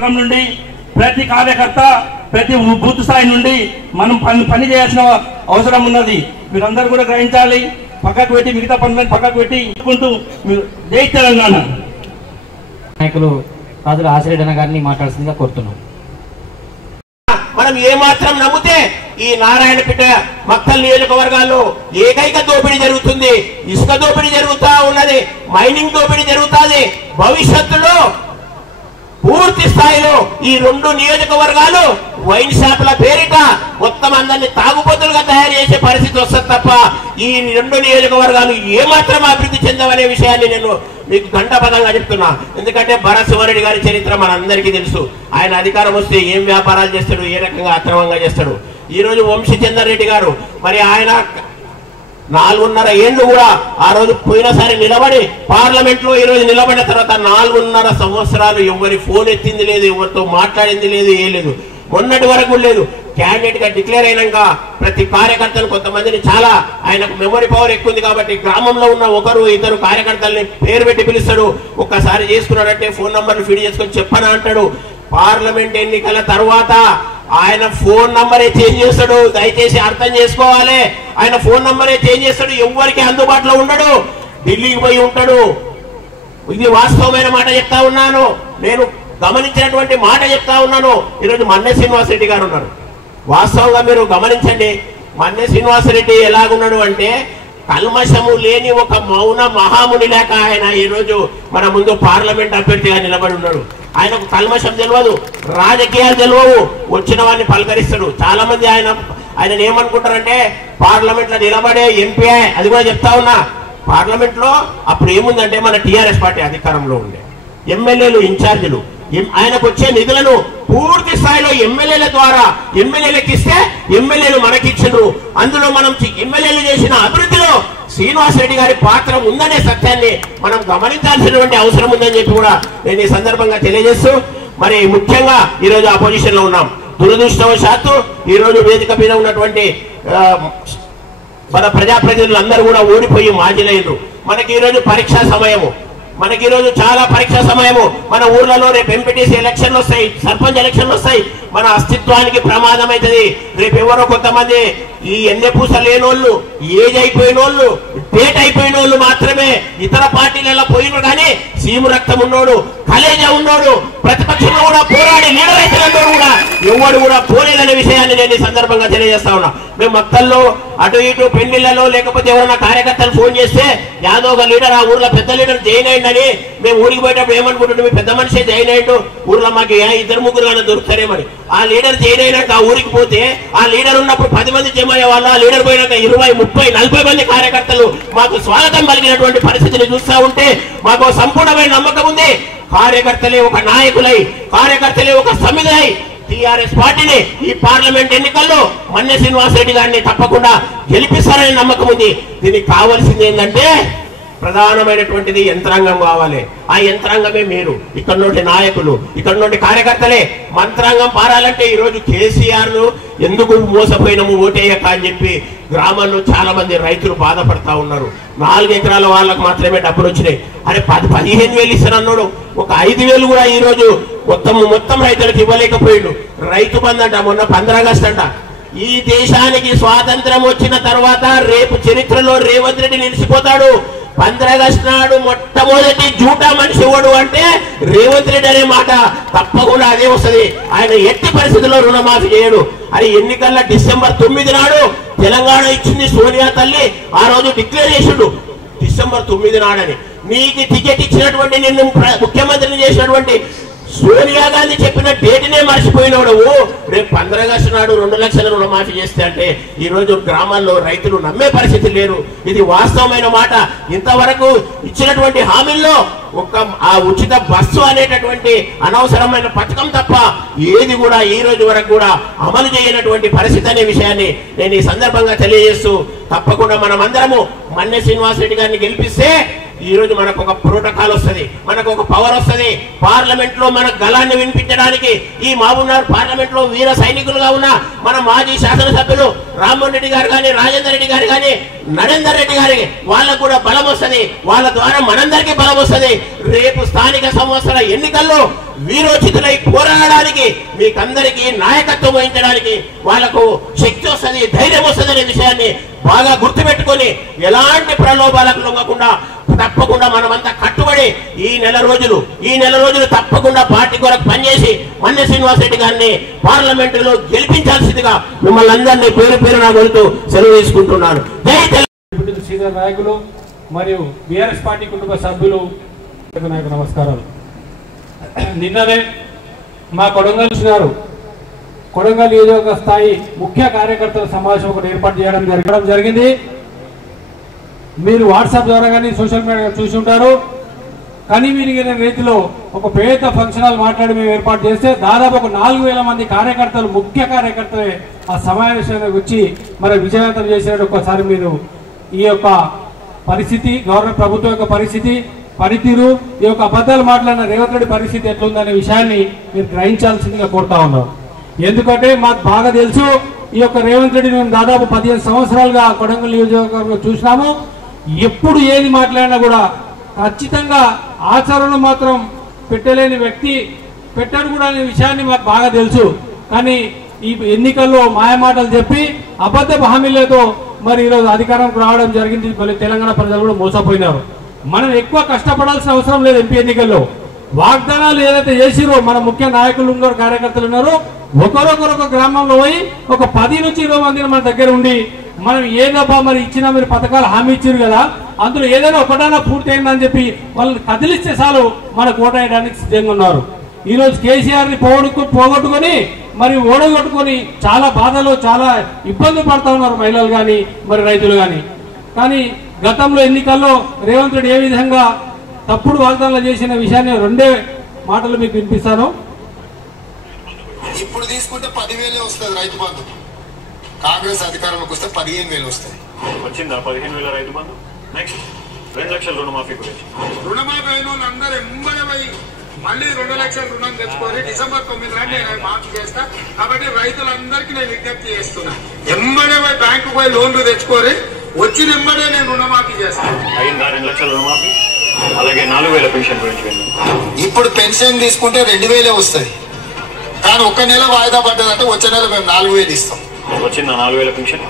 నియోజకవర్గం నుండి ప్రతి కార్యకర్త ప్రతి బూత్ స్థాయి నుండి మనం పని చేయాల్సిన అవసరం ఉన్నది. మీరందరూ కూడా గ్రహించాలి. పక్కకు పెట్టి మిగతా పనులను పక్కకు పెట్టి ఇచ్చుకుంటూ జై తెలంగాణ. నాయకులు రాజుల ఆశ్రయన గారిని మాట్లాడాల్సిందిగా కోరుతున్నాం. మనం ఏమాత్రం నమ్మితే ఈ నారాయణపేట మక్తల్ నియోజకవర్గాల్లో ఏకైక దోపిడీ జరుగుతుంది. ఇసుక దోపిడీ జరుగుతా ఉన్నది, మైనింగ్ దోపిడీ జరుగుతుంది. భవిష్యత్తులో పూర్తి స్థాయిలో ఈ 2 నియోజకవర్గాలు వైన్ షాపుల పేరిట మొత్తం అందరినీ తాగుబోతులుగా తయారు చేసే పరిస్థితి వస్తుంది తప్ప ఈ 2 నియోజకవర్గాలు ఏమాత్రం అభివృద్ధి చెందవనే విషయాన్ని నేను మీకు ఘంటాపథంగా చెప్తున్నా. ఎందుకంటే భరత్ శివరెడ్డి గారి చరిత్ర మనందరికీ తెలుసు. ఆయన అధికారం వస్తే ఏం వ్యాపారాలు చేస్తాడు, ఏ రకంగా అక్రమంగా చేస్తాడు. ఈ రోజు వంశీచందర్ రెడ్డి గారు మరి ఆయన 4.5 ఏళ్ళు కూడా ఆ రోజు పోయినసారి నిలబడి పార్లమెంట్ లో ఈ రోజు నిలబడిన తర్వాత 4.5 సంవత్సరాలు ఎవరి ఫోన్ ఎత్తింది లేదు, ఎవరితో మాట్లాడింది లేదు, ఏ లేదు, మొన్నటి వరకు లేదు. క్యాండిడేట్ గా డిక్లేర్ అయినాక ప్రతి కార్యకర్తను కొంతమందిని చాలా ఆయనకు మెమరీ పవర్ ఎక్కువ ఉంది కాబట్టి గ్రామంలో ఉన్న 1-2 కార్యకర్తల్ని పేరు పెట్టి పిలుస్తాడు. ఒక్కసారి చేసుకున్నాడంటే ఫోన్ నంబర్లు ఫీడ్ చేసుకొని చెప్పనా అంటాడు. పార్లమెంట్ ఎన్నికల తర్వాత ఆయన ఫోన్ నంబరే చేంజ్ చేస్తాడు. దయచేసి అర్థం చేసుకోవాలి. ఆయన ఫోన్ నంబరే చేంజ్ చేస్తాడు. ఎవరికి అందుబాటులో ఉండడు, ఢిల్లీకి పోయి ఉంటాడు. ఇది వాస్తవమైన మాట చెప్తా ఉన్నాను, నేను గమనించినటువంటి మాట చెప్తా ఉన్నాను. ఈరోజు మన్నె శ్రీనివాసరెడ్డి గారు ఉన్నారు. వాస్తవంగా మీరు గమనించండి, మన్నె శ్రీనివాసరెడ్డి ఎలాగున్నాడు అంటే కల్మషము లేని ఒక మౌన మహాముని లేక ఆయన ఈరోజు మన ముందు పార్లమెంట్ అభ్యర్థిగా నిలబడి ఉన్నాడు. ఆయనకు కల్మషం తెలియదు, రాజకీయాలు తెలియవు, వచ్చిన వాడిని పలకరిస్తాడు. చాలా మంది ఆయన ఏమనుకుంటారంటే పార్లమెంట్ లో నిలబడే ఎంపీ, అది కూడా చెప్తా ఉన్నా, పార్లమెంట్ లో అప్పుడు ఏముందంటే మన టీఆర్ఎస్ పార్టీ అధికారంలో ఉండే ఎమ్మెల్యేలు ఇన్ఛార్జీలు ఆయనకు వచ్చే నిధులను పూర్తి స్థాయిలో ఎమ్మెల్యేల ద్వారా ఎమ్మెల్యేలకు ఇస్తే ఎమ్మెల్యేలు మనకిచ్చిండ్రు. అందులో మనం ఎమ్మెల్యేలు చేసిన అభివృద్ధిలో శ్రీనివాసరెడ్డి గారి పాత్ర ఉందనే సత్యాన్ని మనం గమనించాల్సినటువంటి అవసరం ఉందని చెప్పి కూడా నేను ఈ సందర్భంగా తెలియజేస్తూ, మరి ముఖ్యంగా ఈరోజు అపోజిషన్ లో ఉన్నాం. దురదృష్టవశాత్తు ఈరోజు వేదిక మీద ఉన్నటువంటి మన ప్రజాప్రతినిధులు అందరూ కూడా ఓడిపోయి మాజీలయ్యారు. మనకి ఈరోజు పరీక్షా సమయము, మనకి ఈరోజు చాలా పరీక్షా సమయము. మన ఊర్లలో రేపు ఎంపీటీసీ ఎలక్షన్లు వస్తాయి, సర్పంచ్ ఎలక్షన్లు వస్తాయి. మన అస్తిత్వానికి ప్రమాదం అవుతుంది. రేపు ఎవరో కొంతమంది ఈ ఎన్నెపూస లేనోళ్ళు, ఏజ్ అయిపోయిన వాళ్ళు, డేట్ అయిపోయిన వాళ్ళు మాత్రమే ఇతర పార్టీలలో పోయినారు. కానీ సీము రక్తం ఉన్నోడు, కలేజా ఉన్నోడు, ప్రతిపక్షంలో కూడా పోరాడి లీడర్ అయితే కూడా ఎవరు కూడా పోలేదనే విషయాన్ని నేను ఈ సందర్భంగా తెలియజేస్తా ఉన్నా. మేము మక్తల్లో అటు ఇటు పెళ్లిళ్లలో లేకపోతే ఎవరైనా కార్యకర్తలు ఫోన్ చేస్తే యాదో ఒక లీడర్, ఆ ఊర్లో పెద్ద లీడర్ జాయిన్ అయ్యిందని మేము ఊరికి పోయేటప్పుడు ఏమనుకుంటుంటే మీ పెద్ద మనిషి జాయిన్ అయ్యిండు, ఊర్లో మాకు 2-3 కానీ దొరుకుతారేమని. ఆ లీడర్ జాయిన్ అయినాక ఆ ఊరికి పోతే ఆ లీడర్ ఉన్నప్పుడు 10 మంది జమ అయ్యే వాళ్ళు, ఆ లీడర్ పోయినాక 20-30-40 మంది కార్యకర్తలు మాకు స్వాగతం పలికినటువంటి పరిస్థితిని చూస్తా ఉంటే మాకు సంపూర్ణమైన నమ్మకం ఉంది. కార్యకర్తలే ఒక నాయకులై, కార్యకర్తలే ఒక సమిధై టీఆర్ఎస్ పార్టీని ఈ పార్లమెంట్ ఎన్నికల్లో మన్నె శ్రీనివాసరెడ్డి గారిని తప్పకుండా గెలిపిస్తారనే నమ్మకం ఉంది. దీనికి కావాల్సింది ఏంటంటే ప్రధానమైనటువంటిది యంత్రాంగం కావాలి. ఆ యంత్రాంగమే మీరు, ఇక్కడ నుండి నాయకులు, ఇక్కడ నుండి కార్యకర్తలే. మంత్రాంగం పారాలంటే ఈరోజు కేసీఆర్ ను ఎందుకు మోసపోయినాము ఓటేయక అని చెప్పి గ్రామాల్లో చాలా మంది రైతులు బాధపడతా ఉన్నారు. 4 ఎకరాల వాళ్ళకు మాత్రమే డబ్బులు వచ్చినాయి. అరే 10-15 వేలు ఇస్తానన్నాడు, ఒక 5 వేలు కూడా ఈ రోజు మొత్తం రైతులకు ఇవ్వలేకపోయిండు. రైతు బంధు అంట, మొన్న 15 ఆగస్టు అంట. ఈ దేశానికి స్వాతంత్రం వచ్చిన తర్వాత రేపు చరిత్రలో రేవంత్ రెడ్డి నిలిచిపోతాడు. 15 ఆగస్టు నాడు మొట్టమొదటి జూటా మనిషి ఎవడు అంటే రేవంత్ రెడ్డి అనే మాట తప్పకుండా అదే వస్తుంది. ఆయన ఎట్టి పరిస్థితుల్లో రుణమాఫీ చేయడు. అది ఎన్నికల్లో డిసెంబర్ 9 నాడు తెలంగాణ ఇచ్చింది సోనియా తల్లి. ఆ రోజు డిక్లేర్ చేసిండు డిసెంబర్ 9 నాడని. నీకు టికెట్ ఇచ్చినటువంటి నిన్ను ముఖ్యమంత్రిని చేసినటువంటి సోనియా గాంధీ చెప్పిన డేట్నే మర్చిపోయినాడు. రేపు 15 ఆగస్టు నాడు 2 లక్షల రుణమాఫీ చేస్తే అంటే ఈ రోజు గ్రామాల్లో రైతులు నమ్మే పరిస్థితి లేరు. ఇది వాస్తవమైన మాట. ఇంతవరకు ఇచ్చినటువంటి హామీల్లో ఆ ఉచిత బస్సు అనేటటువంటి అనవసరమైన పథకం తప్ప ఏది కూడా ఈ రోజు వరకు కూడా అమలు చేయనటువంటి పరిస్థితి అనే విషయాన్ని నేను ఈ సందర్భంగా తెలియజేస్తూ, తప్పకుండా మనం అందరము మన్నె శ్రీనివాసరెడ్డి గారిని గెలిపిస్తే ఈ రోజు మనకు ఒక ప్రోటోకాల్ వస్తుంది, మనకు ఒక పవర్ వస్తుంది. పార్లమెంట్ లో మన గళాన్ని వినిపించడానికి ఈ మహబూబ్నగర్ పార్లమెంట్ లో వీర సైనికులుగా ఉన్న మన మాజీ శాసనసభ్యులు రామ్మోహన్ రెడ్డి గారు కానీ, రాజేందర్ రెడ్డి గారు కానీ, నరేందర్ రెడ్డి గారికి వాళ్ళకు కూడా బలం వస్తుంది. వాళ్ళ ద్వారా మనందరికీ బలం వస్తుంది. రేపు స్థానిక సంవత్సర ఎన్నికల్లో వీరోచితులై పోరాడడానికి మీకందరికీ నాయకత్వం వహించడానికి వాళ్ళకు శక్తి వస్తుంది, ధైర్యం వస్తుంది అనే విషయాన్ని బాగా గుర్తుపెట్టుకొని ఎలాంటి ప్రలోభాలకు లొంగకుండా తప్పకుండా మనమంతా కట్టుబడి ఈ నెల రోజులు తప్పకుండా పార్టీ కొరకు పనిచేసి మన్నె శ్రీనివాసరెడ్డి గారిని పార్లమెంటులో గెలిపించాల్సిందిగా మిమ్మల్ని అందరినీ పేరు పేరున కొడుతూ సెలవు తీసుకుంటున్నాను. జై తెలంగాణ. సీనియర్ నాయకులు మరియు బీఆర్ఎస్ పార్టీ కుటుంబ సభ్యులు నాయకు నమస్కారాలు. నిన్ననే మా కొడంగల్ నియోజకవర్గ స్థాయి ముఖ్య కార్యకర్తల సమావేశం ఒకటి ఏర్పాటు చేయడం జరిగింది. మీరు వాట్సాప్ ద్వారా కానీ సోషల్ మీడియా చూసి ఉంటారు. కానీ విరిగిన రీతిలో ఒక పెద్ద ఫంక్షన్ హాల్ మాట్లాడి మేము ఏర్పాటు చేస్తే దాదాపు ఒక 4000 మంది కార్యకర్తలు, ముఖ్య కార్యకర్తలే ఆ సమావేశానికి వచ్చి మరి విజయవంతం చేసినట్టు ఒకసారి మీరు ఈ యొక్క పరిస్థితి, గవర్నమెంట్ ప్రభుత్వం యొక్క పరిస్థితి, పనితీరు, ఈ యొక్క అబద్ధాలు మాట్లాడిన రేవంత్ రెడ్డి పరిస్థితి ఎట్లుందనే విషయాన్ని మీరు గ్రహించాల్సిందిగా కోరుతా ఉన్నాం. ఎందుకంటే మాకు బాగా తెలుసు, ఈ యొక్క రేవంత్ రెడ్డి మేము దాదాపు 15 సంవత్సరాలుగా కొడంగల్ నియోజకవర్గంలో చూసినాము. ఎప్పుడు ఏది మాట్లాడినా కూడా ఖచ్చితంగా ఆచరణ మాత్రం పెట్టలేని వ్యక్తి, పెట్టాడు కూడా అనే విషయాన్ని మాకు బాగా తెలుసు. కానీ ఈ ఎన్నికల్లో మాయమాటలు చెప్పి అబద్ధ హామీలతో మరి ఈరోజు అధికారంకి రావడం జరిగింది. మళ్ళీ తెలంగాణ ప్రజలు కూడా మోసపోయినారు. మనం ఎక్కువ కష్టపడాల్సిన అవసరం లేదు. ఎంపీ ఎన్నికల్లో వాగ్దానాలు ఏదైతే చేసిరో మన ముఖ్య నాయకులు ఉన్నారు, కార్యకర్తలు ఉన్నారు, ఒకరొకరొక గ్రామంలో పోయి ఒక 10 నుంచి 20 మందిని మన దగ్గర ఉండి మనం ఏదబ్బా మరి ఇచ్చినా మీరు పథకాలు హామీ ఇచ్చారు కదా, అందులో ఏదైనా ఒకటైనా పూర్తి అయిందని చెప్పి వాళ్ళని కదిలిస్తే చాలు మనకు ఓటేయడానికి సిద్ధంగా ఉన్నారు. ఈరోజు కేసీఆర్ని పోగొట్టుకొని మరి ఓడగొట్టుకొని చాలా బాధలో చాలా ఇబ్బందులు పడతా ఉన్నారు మహిళలు కానీ మరి రైతులు కానీ. కానీ గతంలో ఎన్నికల్లో రేవంత్ రెడ్డి ఏ విధంగా తప్పుడు వాగ్దానాలు చేసిన విషయాన్ని 2 మాటలు మీకు వినిపిస్తాను. ఇప్పుడు తీసుకుంటే 10,000 వస్తుంది రైతు బంధు. కాంగ్రెస్ అధికారంలోకి వస్తే 15,000 వస్తాయి. వచ్చిందా 15,000 రైతు బంధు? నెక్స్ట్ 2 లక్షల రుణమాఫీ గురించి రుణమాఫీ అయిన వాళ్ళు అందరూ ఎంబడి పోయి మళ్ళీ 2 లక్షల రుణం తెచ్చుకొని డిసెంబర్ 9 నాడు నేను మాఫీ చేస్తా. కాబట్టి రైతులందరికీ నేను విజ్ఞప్తి చేస్తున్నా, ఎంబడే పోయి బ్యాంకు పోయి లోన్లు తెచ్చుకొని వచ్చిన ఎంబడే నేను రుణమాఫీ చేస్తాను. అయిందా 2 లక్షల రుణమాఫీ? అలాగే 4,000 పెన్షన్ గురించి ఇప్పుడు పెన్షన్ తీసుకుంటే 2,000 వస్తుంది. కానీ 1 నెల వాయిదా పడ్డదంటే వచ్చే నెల మేము 4,000 ఇస్తాం. వచ్చిందా 4,000 పెన్షన్?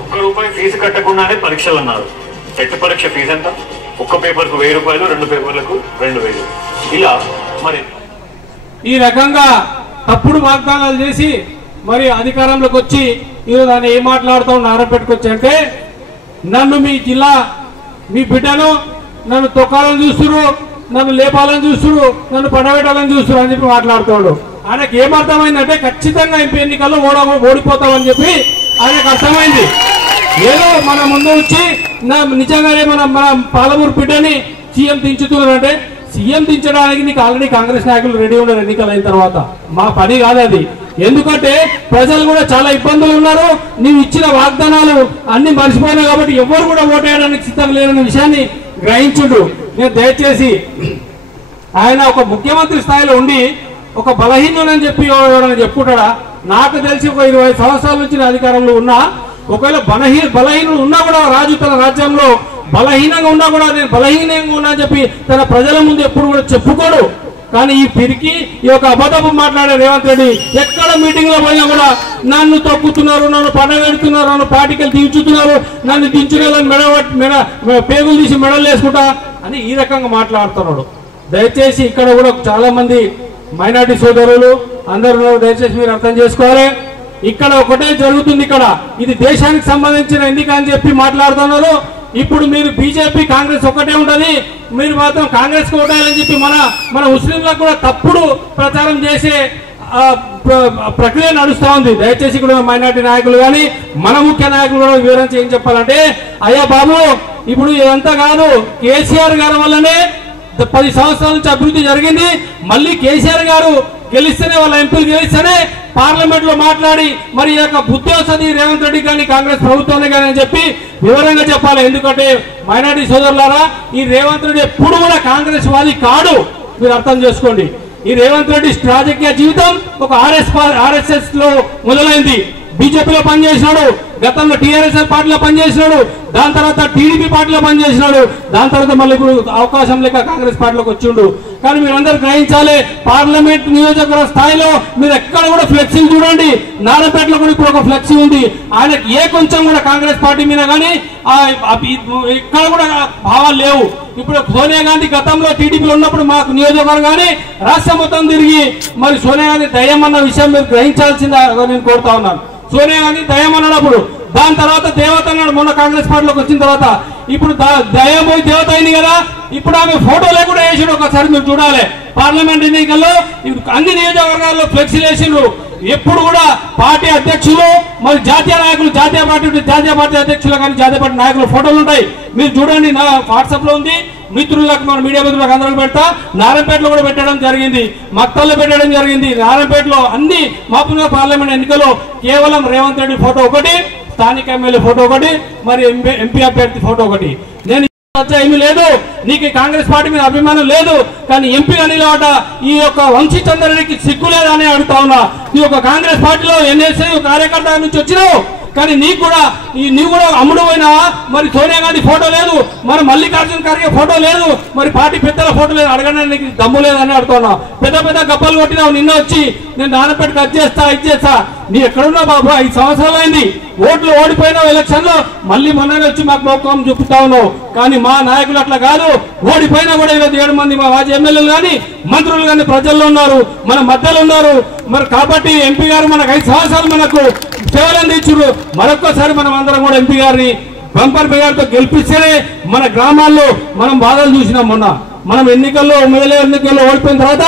₹1 ఫీజు కట్టకుండానే పరీక్షలు అన్నారు. టెట్ పరీక్ష ఫీజు ఎంత? 1 పేపర్కు ₹1,000, 2 పేపర్లకు 2,000. ఇలా మరి ఈ రకంగా తప్పుడు వాగ్దానాలు చేసి మరి అధికారంలోకి వచ్చి ఈరోజు ఆయన ఏం మాట్లాడుతూ ఆరం పెట్టుకొచ్చి అంటే, నన్ను మీ జిల్లా మీ బిడ్డను నన్ను తొక్కాలని చూస్తున్నారు, నన్ను లేపాలని చూస్తున్నారు, నన్ను పడబెట్టాలని చూస్తున్నారు అని చెప్పి మాట్లాడుతున్నాడు. ఆయనకు ఏమర్థమైందంటే ఖచ్చితంగా ఎంపీ ఎన్నికల్లో ఓడిపోతామని చెప్పి ఆయనకు అర్థమైంది. ఏదో మన ముందు వచ్చి నిజంగానే మన పాలమూరు బిడ్డని సీఎం దించుతున్నారంటే, సీఎం దించడానికి నీకు ఆల్రెడీ కాంగ్రెస్ నాయకులు రెడీ ఉన్నారు ఎన్నికలు అయిన తర్వాత. మా పని కాదు అది. ఎందుకంటే ప్రజలు కూడా చాలా ఇబ్బందులు ఉన్నారు. నీవు ఇచ్చిన వాగ్దానాలు అన్ని మర్చిపోయినావు కాబట్టి ఎవరు కూడా ఓటేయడానికి సిద్ధం లేదన్న విషయాన్ని గ్రహించుడు. నేను దయచేసి ఆయన ఒక ముఖ్యమంత్రి స్థాయిలో ఉండి ఒక బలహీనులని చెప్పి ఎవరైనా చెప్పుకుంటాడా? నాకు తెలిసి ఒక 20 సంవత్సరాల నుంచి అధికారంలో ఉన్నా, ఒకవేళ బలహీనులు ఉన్నా కూడా రాజు తన రాజ్యంలో బలహీనంగా ఉన్నా కూడా నేను బలహీనంగా ఉన్నా అని చెప్పి తన ప్రజల ముందు ఎప్పుడు కూడా చెప్పుకోడు. కానీ ఈ పిరికి ఈ యొక్క అబద్ధపు మాట్లాడే రేవంత్ రెడ్డి ఎక్కడ మీటింగ్ లో పోయినా కూడా నన్ను తొక్కుతున్నారు, నన్ను పడగెడుతున్నారు, నన్ను పార్టీకి దించుతున్నారు, నన్ను దించునే పేగులు తీసి మెడలు వేసుకుంటా అని ఈ రకంగా మాట్లాడుతున్నాడు. దయచేసి ఇక్కడ కూడా చాలా మంది మైనార్టీ సోదరులు అందరూ దయచేసి మీరు అర్థం చేసుకోవాలి. ఇక్కడ ఒకటే జరుగుతుంది. ఇక్కడ ఇది దేశానికి సంబంధించిన ఎన్నిక అని చెప్పి మాట్లాడుతున్నారు. ఇప్పుడు మీరు బీజేపీ కాంగ్రెస్ ఒకటే ఉంటది, మీరు మాత్రం కాంగ్రెస్ కు ఓటాలని చెప్పి మన ముస్లింలకు కూడా తప్పుడు ప్రచారం చేసే ప్రక్రియ నడుస్తా ఉంది. దయచేసి ఇక్కడ మైనార్టీ నాయకులు కానీ మన ముఖ్య నాయకులు కూడా వివరించి ఏం చెప్పాలంటే, అయ్యా బాబు ఇప్పుడు ఇదంతా కాదు, కేసీఆర్ గారి వల్లనే 10 సంవత్సరాల నుంచి అభివృద్ధి జరిగింది. మళ్ళీ కేసీఆర్ గారు గెలిస్తేనే, వాళ్ళ ఎంపీలు గెలిస్తేనే పార్లమెంట్ లో మాట్లాడి మరి ఈ యొక్క బుద్ధి వస్తుంది రేవంత్ రెడ్డి కానీ కాంగ్రెస్ ప్రభుత్వాన్ని కానీ అని చెప్పి వివరంగా చెప్పాలి. ఎందుకంటే మైనార్టీ సోదరులారా, ఈ రేవంత్ రెడ్డి ఎప్పుడు కూడా కాంగ్రెస్ వాది కాడు, మీరు అర్థం చేసుకోండి. ఈ రేవంత్ రెడ్డి రాజకీయ జీవితం ఒక ఆర్ఎస్ఎస్ లో మొదలైంది. బీజేపీలో పనిచేసినాడు, గతంలో టీఆర్ఎస్ పార్టీలో పనిచేసినాడు, దాని తర్వాత టీడీపీ పార్టీలో పనిచేసినాడు, దాని తర్వాత మళ్ళీ ఇప్పుడు అవకాశం లేక కాంగ్రెస్ పార్టీలోకి వచ్చిండు. కానీ మీరందరూ గ్రహించాలి, పార్లమెంట్ నియోజకవర్గ స్థాయిలో మీరు ఎక్కడ కూడా ఫ్లెక్సీలు చూడండి. నారాయణపేటలో కూడా ఇప్పుడు ఒక ఫ్లెక్సీ ఉంది. ఆయనకి ఏ కొంచెం కూడా కాంగ్రెస్ పార్టీ మీద కానీ ఎక్కడ కూడా భావాలు లేవు. ఇప్పుడు సోనియా గాంధీ గతంలో టీడీపీలో ఉన్నప్పుడు మాకు నియోజకవర్గాన్ని రాష్ట్రం మొత్తం తిరిగి మరి సోనియా గాంధీ దయ్యం అన్న విషయం మీరు గ్రహించాల్సిందా నేను కోరుతా ఉన్నాను. సోనియా గాంధీ దయ్యం అన్నప్పుడు దాని తర్వాత దేవత అన్నాడు మొన్న కాంగ్రెస్ పార్టీలోకి వచ్చిన తర్వాత. ఇప్పుడు దయ్యం పోయి దేవత అయింది కదా, ఇప్పుడు ఆమె ఫోటో లేకుండా వేసిండు. ఒకసారి మీరు చూడాలి, పార్లమెంట్ ఎన్నికల్లో అన్ని నియోజకవర్గాల్లో ఫ్లెక్సీలు వేసిండ్రు. ఎప్పుడు కూడా పార్టీ అధ్యక్షులు మరి జాతీయ నాయకులు, జాతీయ పార్టీ అధ్యక్షులు కానీ జాతీయ పార్టీ నాయకులు ఫోటోలు ఉంటాయి. మీరు చూడండి, నా వాట్సాప్ లో ఉంది. మిత్రులకు మన మీడియా మిత్రులకు అందరికి పెడతా. నారాయణపేటలో కూడా పెట్టడం జరిగింది, మక్తల్లో పెట్టడం జరిగింది. నారాయణపేటలో అన్ని మహబూబ్నగర్ పార్లమెంట్ ఎన్నికల్లో కేవలం రేవంత్ రెడ్డి ఫోటో ఒకటి, స్థానిక ఎమ్మెల్యే ఫోటో ఒకటి, మరి ఎంపీ అభ్యర్థి ఫోటో ఒకటి. నేను ఏమీ లేదు, నీకు కాంగ్రెస్ పార్టీ మీద అభిమానం లేదు, కానీ ఎంపీగా నిలబడ్డ ఈ యొక్క వంశీ చంద్రరెడ్డికి సిగ్గు లేదని అడుగుతా ఉన్నా. నీ యొక్క కాంగ్రెస్ పార్టీలో ఎన్ఎస్ఐ కార్యకర్త నుంచి వచ్చినావు, కానీ నీవు కూడా అమ్ముడు పోయినావా? మరి సోనియా గాంధీ ఫోటో లేదు, మరి మల్లికార్జున ఖర్గే ఫోటో లేదు, మరి పార్టీ పెద్దల ఫోటో లేదు. అడగడానికి దమ్ము లేదని అడుగుతున్నావు. పెద్ద గబ్బలు కొట్టినావు. నిన్న వచ్చి నేను నాన్నపేటకు అది చేస్తా నీ ఎక్కడున్నా బాబు? 5 సంవత్సరాలు అయింది, ఓట్లు ఓడిపోయినావు ఎలక్షన్ లో, మళ్ళీ మొన్ననే వచ్చి మాకు మోకం చూపుతా ఉన్నావు. కానీ మా నాయకులు అట్లా కాదు. ఓడిపోయినా కూడా 7 మంది మా మాజీ ఎమ్మెల్యేలు కానీ మంత్రులు కానీ ప్రజల్లో ఉన్నారు, మన మధ్యలో ఉన్నారు. మరి కాబట్టి ఎంపీ గారు మనకు 5 సంవత్సరాలు మనకు సేవలు అందించారు. మరొక్కసారి మనం అందరం కూడా ఎంపీ గారిని బంపర్ మెజార్టీతో గెలిపిస్తేనే మన గ్రామాల్లో మనం బాధలు చూసినాం. మొన్న మనం ఎన్నికల్లో ఓడిపోయిన తర్వాత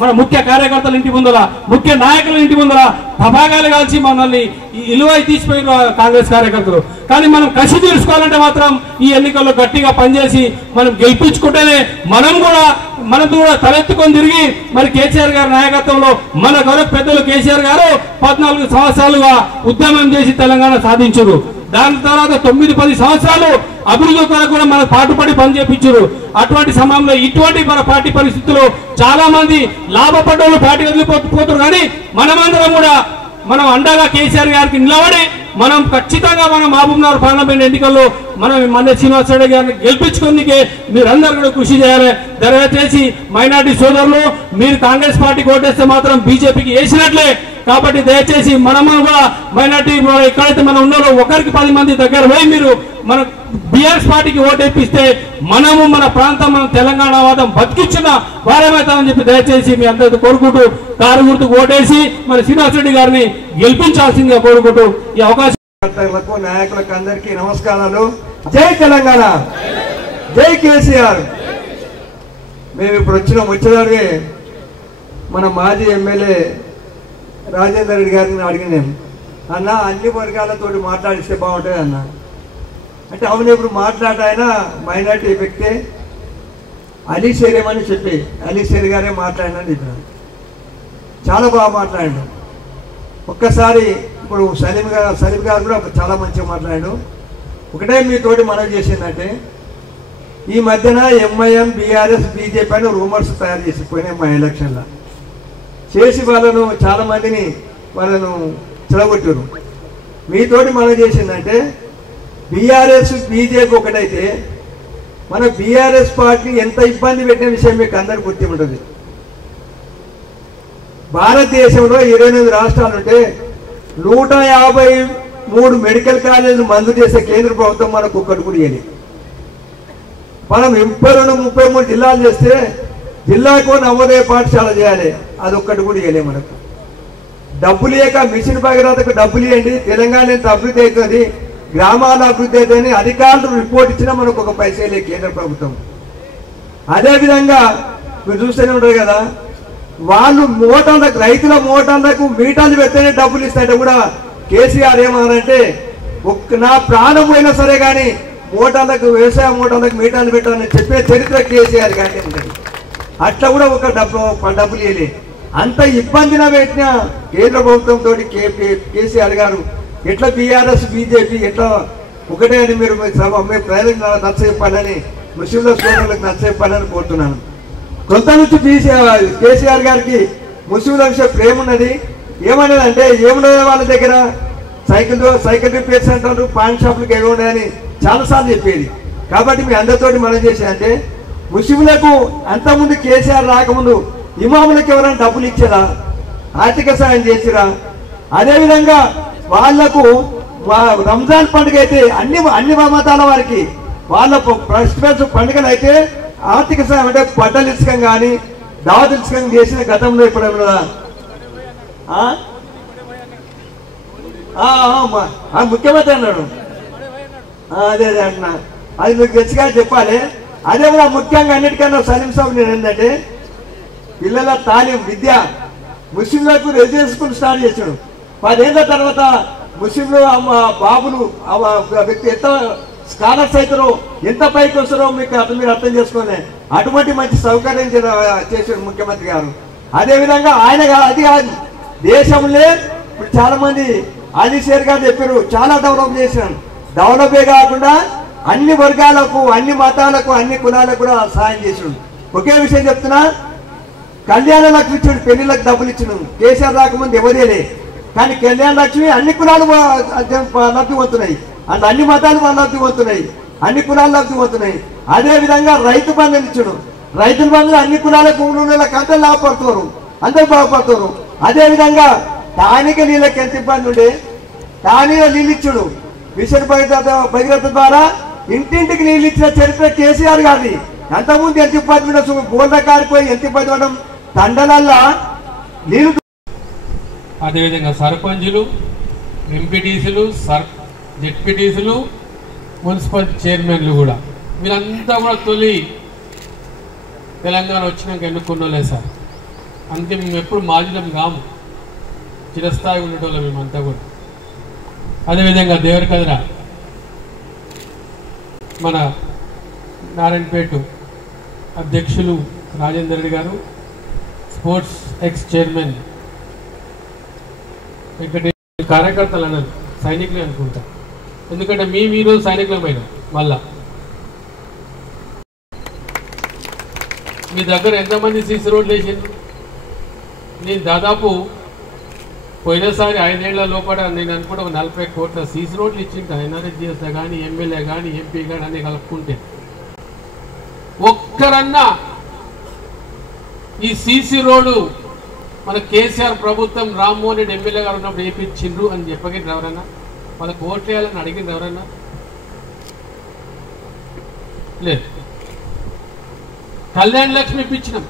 మన ముఖ్య కార్యకర్తల ఇంటి ముందర, ముఖ్య నాయకుల ఇంటి ముందర తబాగాలు కాల్చి మనల్ని ఇలువై తీసిపోయిన కాంగ్రెస్ కార్యకర్తలు. కానీ మనం కసి తీర్చుకోవాలంటే మాత్రం ఈ ఎన్నికల్లో గట్టిగా పనిచేసి మనం గెలిపించుకుంటేనే మనం కూడా తలెత్తుకొని తిరిగి మరి కేసీఆర్ గారి నాయకత్వంలో మన గౌరవ పెద్దలు కేసీఆర్ గారు 14 సంవత్సరాలుగా ఉద్యమం చేసి తెలంగాణ సాధించారు. దాని తర్వాత 9-10 సంవత్సరాలు అభివృద్ధి కొరకు కూడా మన పాటుపడి పనిచేపించారు. అటువంటి సమయంలో ఇటువంటి మన పార్టీ పరిస్థితుల్లో చాలా మంది లాభపడ్డోళ్ళు పార్టీ వదిలిపోతున్నారు. కానీ మనమందరం కూడా మనం అండగా కేసీఆర్ గారికి నిలబడి మనం ఖచ్చితంగా మనం మహబూబ్నగర్ పార్లమెంట్ ఎన్నికల్లో మనం మన శ్రీనివాస్ రెడ్డి గారిని గెలిపించుకోనికే మీరందరూ కూడా కృషి చేయాలి. దయచేసి మైనార్టీ సోదరులు, మీరు కాంగ్రెస్ పార్టీకి ఓటేస్తే మాత్రం బీజేపీకి వేసినట్లే. కాబట్టి దయచేసి మనము కూడా మైనార్టీ ఎక్కడైతే మనం ఉన్నారో ఒకరికి 10 మంది దగ్గర పోయి మీరు మన బీఆర్ఎస్ పార్టీకి ఓటేపిస్తే మనము మన ప్రాంతం మన తెలంగాణ వాదం బతికించిన వారేమవుతామని చెప్పి దయచేసి మీ అందరితో కోరుకుంటూ కారు గుర్తుకు ఓటేసి మన శ్రీనివాస్ రెడ్డి గారిని గెలిపించాల్సిందిగా కోరుకుంటూ ఈ అవకాశం నాయకులకు అందరికీ నమస్కారాలు. జై తెలంగాణ, జై కేసీఆర్. మేము ఇప్పుడు వచ్చేదానికి మన మాజీ ఎమ్మెల్యే రాజేందర్ రెడ్డి గారిని అడిగినాం, అన్న అన్ని వర్గాలతోటి మాట్లాడిస్తే బాగుంటుంది అన్న అంటే, అవును ఇప్పుడు మాట్లాడాయన మైనార్టీ వ్యక్తే అలీ షేరేం అని చెప్పి అలీ షేర్ గారే మాట్లాడినని చెప్పినాను. చాలా బాగా మాట్లాడాడు. ఒక్కసారి ఇప్పుడు సలీం గారు కూడా చాలా మంచిగా మాట్లాడాడు. ఒకటే మీతోటి మనవి చేసిందంటే, ఈ మధ్యన ఎంఐఎం బీఆర్ఎస్ బీజేపీ అని రూమర్స్ తయారు చేసిపోయినాయి మా ఎలక్షన్లో చేసి వాళ్ళను చాలా మందిని చెడగొట్టారు. మీతోటి మనవి చేసిందంటే, బీఆర్ఎస్ బీజేపీ ఒకటైతే మన బీఆర్ఎస్ పార్టీ ఎంత ఇబ్బంది పెట్టిన విషయం మీకు అందరికి గుర్తు ఉంటుంది. భారతదేశంలో 28 రాష్ట్రాలు ఉంటే 153 మెడికల్ కాలేజీలు మంజూరు చేసే కేంద్ర ప్రభుత్వం మనకు ఒక్కటి కూడా ఇవ్వలేదు. మనం 32-33 జిల్లాలు చేస్తే జిల్లాకు నవోదయ పాఠశాల చేయాలి, అది ఒక్కటి కూడా ఇవ్వలేదు. మనకు డబ్బులు లేక మిషన్ భగీరథకు డబ్బులు ఇవ్వండి, తెలంగాణ ఎంత అభివృద్ధి అవుతుంది, గ్రామాల అభివృద్ధి అవుతుంది అధికారులు రిపోర్ట్ ఇచ్చినా మనకు ఒక పైసే కేంద్ర ప్రభుత్వం. అదేవిధంగా మీరు చూస్తూనే ఉంటారు కదా, వాళ్ళు మోటార్లకు రైతుల మోటార్లకు మీటర్లు పెడితేనే డబ్బులు ఇస్తాయంటే కూడా కేసీఆర్ ఏమన్నారంటే, నా ప్రాణం పోయినా సరే కానీ మోటార్లకు వ్యవసాయ మోటార్లకు మీటర్లు పెట్టాలని చెప్పే చరిత్ర కేసీఆర్ గారికి ఉంటుంది. అట్లా కూడా ఒక డబ్బులు ఇవ్వలే. అంత ఇబ్బందిన పెట్టిన కేంద్ర ప్రభుత్వంతో కేసీఆర్ గారు ఎట్లా బీఆర్ఎస్ బీజేపీ ఎట్లా ఒకటే అని మీరు ప్రజలకు నచ్చచెప్పాలని, ముస్లింల సోదరులకు నచ్చచెప్పాలని కోరుతున్నాను. కొంత నుంచి కేసీఆర్ గారికి ముస్లింల విషయం ప్రేమ ఉన్నది. ఏమన్నదంటే, ఏమున్నది వాళ్ళ దగ్గర సైకిల్ రిపేర్ సెంటర్లు పాన్ షాపులకు ఏమి ఉన్నాయని చాలాసార్లు చెప్పేది. కాబట్టి మీ అందరితోటి మనం చేసేదంటే, ముస్లింలకు అంతకుముందు కేసీఆర్ రాకముందు ఇమాములకు ఎవరైనా డబ్బులు ఇచ్చారా, ఆర్థిక సాయం చేసిరా? అదేవిధంగా వాళ్లకు రంజాన్ పండుగ అయితే అన్ని మతాల వారికి వాళ్ళ ఫెస్టివల్స్ పండుగలు అయితే ఆర్థిక సాయం అంటే బట్టలు ఇసుకం కానీ దావత్ ఇసుకం చేసిన గతంలో ఇప్పుడు ముఖ్యమంత్రి అన్నాడు. అదే అంటున్నా, అది మీకు గట్టిగా చెప్పాలి. అదే కూడా ముఖ్యంగా అన్నిటికన్నా సలీం సాబ్ నేను ఏంటంటే పిల్లల తాలీం విద్య ముస్లింలకు రెసిడెన్షియల్ స్కూల్ స్టార్ట్ చేశాడు. 10 ఏళ్ల తర్వాత ముస్లింలు బాబులు వ్యక్తి ఎంత స్కాలర్స్ అవుతారో ఎంత పైకి వస్తారో మీరు అర్థం చేసుకోండి. అటువంటి మంచి సౌకర్యం చేశాడు ముఖ్యమంత్రి గారు. అదేవిధంగా ఆయన అది కాదు, దేశంలో ఇప్పుడు చాలా మంది ఆదిశేర్ గారు చెప్పారు, చాలా డెవలప్ చేశాను. డెవలపే కాకుండా అన్ని వర్గాలకు, అన్ని మతాలకు, అన్ని కులాలకు కూడా సాయం చేసాడు. ఒకే విషయం చెప్తున్నా, కళ్యాణ లక్ష్మి ఇచ్చాడు, పెళ్లిళ్ళకి డబ్బులు ఇచ్చినాడు. కేసీఆర్ రాకముందు ఎవరేలే, కానీ కళ్యాణ లక్ష్మి అన్ని కులాలు లబ్ధి పొందుతున్నాయి, అండ్ అన్ని మతాలు లబ్ధి పొందుతున్నాయి, అన్ని కులాలు లబ్ధి పొందుతున్నాయి. అదేవిధంగా రైతు బంధుని ఇచ్చాడు. రైతుల బంధువులు అన్ని కులాలకు 3 నెలలకు అంతా లాభపడుతున్నారు, అందరూ బాగుపడుతున్నారు. అదేవిధంగా స్థానిక నీళ్ళకి ఎంత ఇబ్బంది ఉండే స్థానిక నీళ్ళు ఇచ్చాడు. మిషన్ భగీరథ ద్వారా ఇంటింటికి నీళ్ళు ఇచ్చిన చరిత్ర కేసీఆర్ గారిది. అంతకుముందు ఎంత ఇబ్బంది ఉండొచ్చు, బోర్ల కారిపోయి ఎంత ఇబ్బంది ఉండడం, తండలల్లా నీళ్ళు. అదేవిధంగా సర్పంచులు, ఎంపీటీసీలు, జెడ్పీటీసీలు, మున్సిపల్ చైర్మన్లు కూడా వీళ్ళంతా కూడా తొలి తెలంగాణ వచ్చినాక ఎన్నుకున్నోలే సార్. అందుకే మేము ఎప్పుడు మాజీలం కాము, చిరస్థాయి ఉండేటోళ్ళం మేమంతా కూడా. అదేవిధంగా దేవరకద్ర మన నారాయణపేట అధ్యక్షులు రాజేందర్ రెడ్డి గారు, స్పోర్ట్స్ ఎక్స్ చైర్మన్ వెంకటేశ్వర, కార్యకర్తలు అన్నారు సైనికులే అనుకుంటా, ఎందుకంటే మేము ఈరోజు సైనికులమైన మళ్ళా మీ దగ్గర ఎంతమంది సీసీ రోడ్లు వేసిండ్రు? నేను దాదాపు పోయినసారి 5 ఏళ్ల లోపల నేను అనుకుంటే 40 కోట్ల సీసీ రోడ్లు ఇచ్చింది. ఎన్ఆర్ఎస్జిఎస్ కానీ, ఎమ్మెల్యే కానీ, ఎంపీ కానీ అన్ని కలుపుకుంటే ఒక్కరన్నా ఈ సీసీ రోడ్డు మన కేసీఆర్ ప్రభుత్వం రామ్మోహన్ రెడ్డి ఎమ్మెల్యే గారు ఉన్నప్పుడు వేయించిండ్రు అని చెప్పగలిగిన ఎవరన్నా? వాళ్ళకి ఓట్లు వేయాలని అడిగింది ఎవరన్నా? లేదు. కళ్యాణ లక్ష్మి ఇప్పించినాం.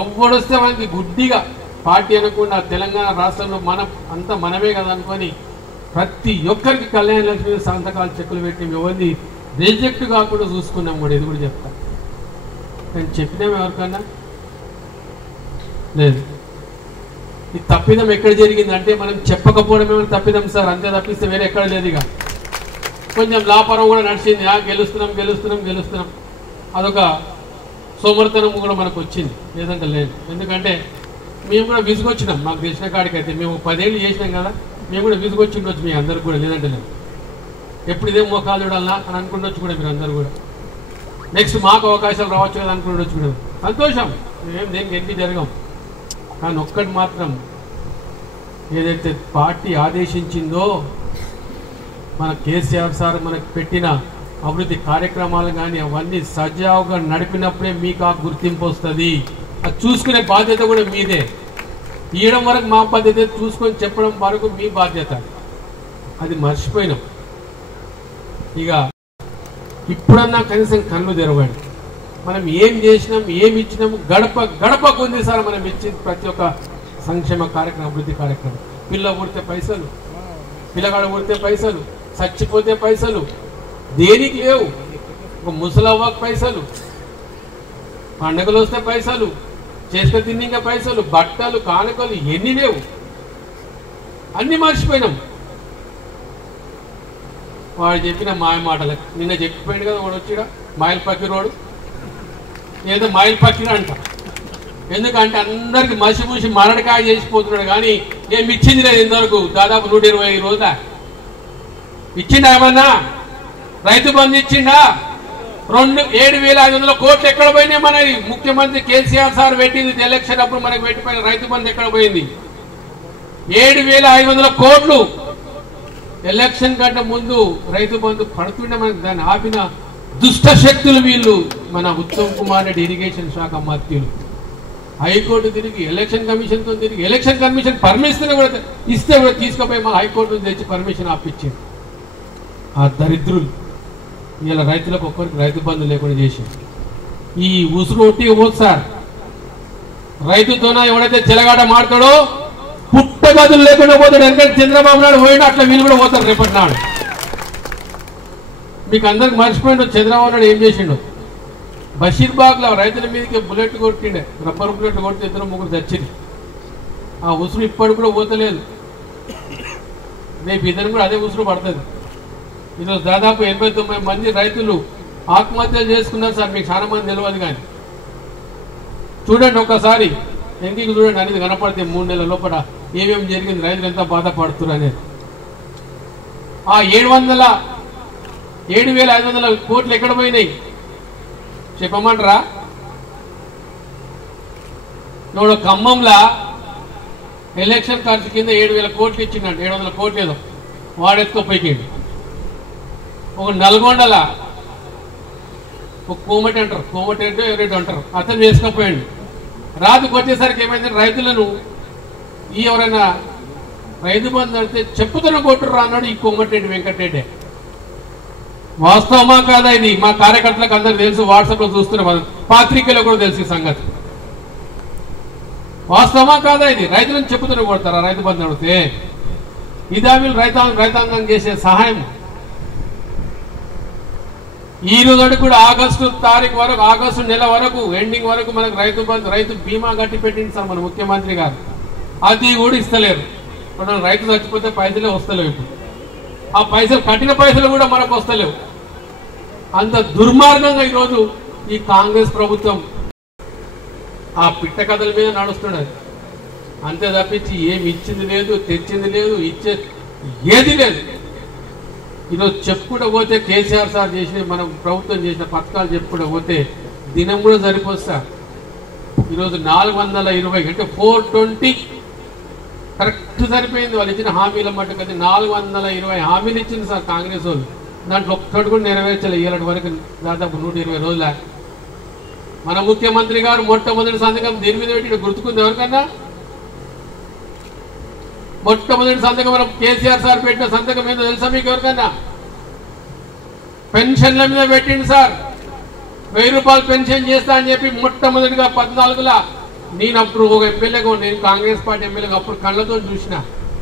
ఎవడొస్తే మనకి గుడ్డిగా పార్టీ అనకుండా తెలంగాణ రాష్ట్రంలో మనం అంతా మనమే కదా అనుకొని ప్రతి ఒక్కరికి కళ్యాణ లక్ష్మి సంతకాలు చెక్కులు పెట్టి ఎవరిని రిజెక్ట్ కాకుండా చూసుకున్నాం కూడా. ఇది కూడా చెప్తా, నేను చెప్పినాం ఎవరికన్నా? లేదు. ఈ తప్పిదం ఎక్కడ జరిగిందంటే మనం చెప్పకపోవడం ఏమైనా తప్పిదం సార్, అంతే తప్పిస్తే వేరే ఎక్కడ లేదు. ఇక కొంచెం లాపరం కూడా నడిచింది, గెలుస్తున్నాం గెలుస్తున్నాం గెలుస్తున్నాం, అదొక సోమర్తనం కూడా మనకు వచ్చింది, లేదంటే లేదు. ఎందుకంటే మేము కూడా విసుగొచ్చినాం, మాకు తెలిసిన కాడికైతే మేము 10 ఏళ్ళు చేసినాం కదా, మేము కూడా విసుగొచ్చి ఉండొచ్చు మీ అందరికి కూడా, లేదంటే లేదు. ఎప్పుడు ఇదే మోకాలు చూడాలన్నా అని అనుకుండొచ్చు కూడా మీరు అందరు కూడా. నెక్స్ట్ మాకు అవకాశాలు రావచ్చు కదా అనుకుండొచ్చు కూడా. సంతోషం, మేము దేనికి ఎన్ని జరగం. కానీ ఒక్కటి మాత్రం, ఏదైతే పార్టీ ఆదేశించిందో మన కేసీఆర్ సార్ మనకు పెట్టిన అభివృద్ధి కార్యక్రమాలు కానీ అవన్నీ సజావుగా నడిపినప్పుడే మీకు ఆ గుర్తింపు వస్తుంది. అది చూసుకునే బాధ్యత కూడా మీదే. ఇవ్వడం వరకు మా బాధ్యత, చూసుకొని చెప్పడం వరకు మీ బాధ్యత. అది మర్చిపోయినాం. ఇక ఇప్పుడన్నా కనీసం కళ్ళు తెరవండి. మనం ఏం చేసినాం, ఏమి ఇచ్చినాము, గడప గడపకు ఉంది సార్ మనం ఇచ్చింది ప్రతి ఒక్క సంక్షేమ కార్యక్రమం, అభివృద్ధి కార్యక్రమం. పిల్ల పుడితే పైసలు, పిల్లగాడ పుడితే పైసలు, చచ్చిపోతే పైసలు, దేనికి లేవు. ఒక ముసలవ్వకు పైసలు, పండుగలు వస్తే పైసలు, చేస్తే తిన్నింక పైసలు, బట్టలు, కానుకలు ఎన్ని లేవు, అన్ని మర్చిపోయినాం. వాడు చెప్పిన మాయ మాటలకు నిన్న చెప్పిపోయింది కదా, వాడు వచ్చిడా మైల్ పక్కి రోడ్డు ఏదో మైల్ పక్కిన అంట. ఎందుకంటే అందరికి మసిమూసి మరడికాయ చేసిపోతున్నాడు, కానీ ఏమి ఇచ్చింది లేదు ఇంతవరకు. దాదాపు 125 రోజుల ఇచ్చిండా? ఏమన్నా రైతు బంధు ఇచ్చిండా? 7,500 కోట్లు ఎక్కడ పోయినాయి? మన ముఖ్యమంత్రి కేసీఆర్ సార్ పెట్టింది ఎలక్షన్ అప్పుడు మనకు పెట్టిపోయిన రైతు బంధు ఎక్కడ పోయింది? 7,500 కోట్లు ఎలక్షన్ కంటే ముందు రైతు బంధు పడుతుండే మనకు. దాన్ని ఆపిన దుష్ట శక్తులు వీళ్ళు. మన ఉత్తమ్ కుమార్ రెడ్డి ఇరిగేషన్ శాఖ మంత్రులు హైకోర్టు తిరిగి ఎలక్షన్ కమిషన్తో తిరిగి ఎలక్షన్ కమిషన్ పర్మిషన్ కూడా ఇస్తే కూడా తీసుకుపోయి మా హైకోర్టు తెచ్చి పర్మిషన్ ఆపించింది. ఆ దరిద్రులు ఇలా రైతులకు ఒక్కరికి రైతు బంధు లేకుండా చేసి ఈ ఉసురు ఒట్టి పోదు సార్. రైతుతోన ఎవడైతే చెలగాట మాడతాడో పుట్టగదులు లేకుండా పోతాడు. ఎందుకంటే చంద్రబాబు నాయుడు పోయినా అట్లా వీళ్ళు కూడా పోతారు రేపటి నాడు. మీకు అందరికి మర్చిపోయిండు చంద్రబాబు నాయుడు ఏం చేసిండు. బషీర్బాగ్లో రైతుల మీదకి బుల్లెట్ కొట్టిండే, రబ్బర్ బుల్లెట్ కొట్టి ఇద్దరు ముగ్గురు చచ్చింది. ఆ ఉసురు ఇప్పటికి కూడా పోతలేదు. రేపు ఇద్దరు కూడా అదే ఉసురు పడుతుంది. ఈరోజు దాదాపు 89 మంది రైతులు ఆత్మహత్యలు చేసుకున్నారు సార్. మీకు చాలా మంది తెలియదు కానీ చూడండి ఒక్కసారి ఎంకికి చూడండి అనేది కనపడితే 3 నెలల లోపల ఏమేమి జరిగింది, రైతులు ఎంత బాధపడుతున్నారు అనేది. ఆ 7,500 కోట్లు ఎక్కడ పోయినాయి చెప్పమంటారా? ఇప్పుడు ఖమ్మంలా ఎలక్షన్ ఖర్చు కింద 7,000 కోట్లు ఇచ్చిందంట. 700 కోట్లు ఏదో వాడెత్తుకోపోయిండు. ఒక నల్గొండల ఒక కోమటి అంటారు, కోమటి అంటే ఎవరైతే అంటారు, అతను వేసుకపోయాడు. రాత్రికి వచ్చేసరికి ఏమైంది, రైతులను ఎవరైనా రైతు బంధు అంటే చెప్పుతున్న కొట్టురు అన్నాడు ఈ కోమటిరెడ్డి వెంకటరెడ్డి. వాస్తవమా కాదా ఇది? మా కార్యకర్తలకు అందరికి తెలుసు, వాట్సాప్ లో చూస్తున్నాం, పాత్రికలో కూడా తెలుసు ఈ సంగతి. వాస్తవమా కాదా ఇది? రైతులను చెప్పుతున్న కొడతారా రైతు బంధు అడిగితే? ఇదా వీళ్ళు రైతాంగం చేసే సహాయం? ఈ రోజు కూడా ఆగస్టు తారీఖు వరకు, ఆగస్టు నెల వరకు ఎండింగ్ వరకు మనకు రైతు బంధు, రైతు బీమా కట్టి పెట్టింది సార్ మన ముఖ్యమంత్రి గారు. అది కూడా ఇస్తలేరు. ఇప్పుడు రైతు చచ్చిపోతే పైసలే వస్తలేవు. ఇప్పుడు ఆ పైసలు కట్టిన పైసలు కూడా మనకు వస్తలేవు. అంత దుర్మార్గంగా ఈరోజు ఈ కాంగ్రెస్ ప్రభుత్వం ఆ పిట్ట కథల మీద నడుస్తున్నది. అంతే తప్పించి ఏమి ఇచ్చింది లేదు, తెచ్చింది లేదు, ఏది లేదు. ఈరోజు చెప్పుకుంటూ పోతే కేసీఆర్ సార్ చేసిన, మన ప్రభుత్వం చేసిన పథకాలు చెప్పుకుంటూ పోతే దినం కూడా సరిపోదు సార్. ఈరోజు 420 అంటే 420 కరెక్ట్ సరిపోయింది. వాళ్ళు ఇచ్చిన హామీల మట్టుకు అది 420 హామీలు ఇచ్చింది సార్ కాంగ్రెస్ వాళ్ళు. దాంట్లో ఒక్కటి కూడా నెరవేర్చలే ఇలాంటి వరకు, దాదాపు 120 రోజుల. మన ముఖ్యమంత్రి గారు మొట్టమొదటి సంతకం దీని మీద పెట్టి గుర్తుకుంది ఎవరికన్నా? మొట్టమొదటి సంతకం మనం కేసీఆర్ సార్ పెట్టిన సంతకం మీద తెలుసా మీకు ఎవరికన్నా? పెన్షన్ల మీద పెట్టింది సార్. 1000 రూపాయలు పెన్షన్ చేస్తా అని చెప్పి మొట్టమొదటిగా 14లో నేను అప్పుడు ఒక ఎమ్మెల్యేగా, నేను కాంగ్రెస్ పార్టీ ఎమ్మెల్యేగా అప్పుడు కళ్ళతో చూసిన.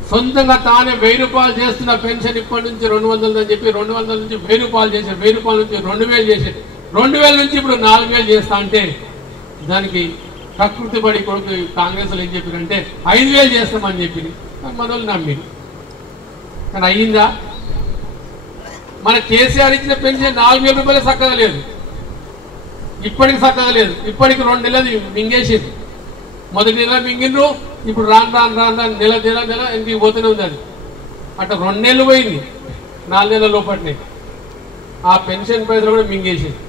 సొంతంగా తానే 1000 రూపాయలు చేస్తున్న పెన్షన్ ఇప్పటి నుంచి 200 అని చెప్పి 200 నుంచి 1000 రూపాయలు చేశారు. 1000 రూపాయల నుంచి 2000 చేశారు. 2000 నుంచి ఇప్పుడు 4000 చేస్తా అంటే దానికి ప్రకృతి పడి కొడుకు కాంగ్రెస్ ఏం చెప్పారంటే 5000 చేస్తామని చెప్పి మన వాళ్ళు నమ్మి. కానీ అయ్యిందా? మన కేసీఆర్ ఇచ్చిన పెన్షన్ 4000 రూపాయలు చక్కగా లేదు, ఇప్పటికి చక్కగా లేదు. ఇప్పటికి 2 నెలలు మింగేసింది. మొదటి నెల మింగిండ్రు, ఇప్పుడు రాను నెల ఇంటికి పోతూనే ఉంది. అది అట్లా 2 నెలలు పోయింది, 4 నెలల లోపట్నే ఆ పెన్షన్ పైసలు కూడా మింగేసింది.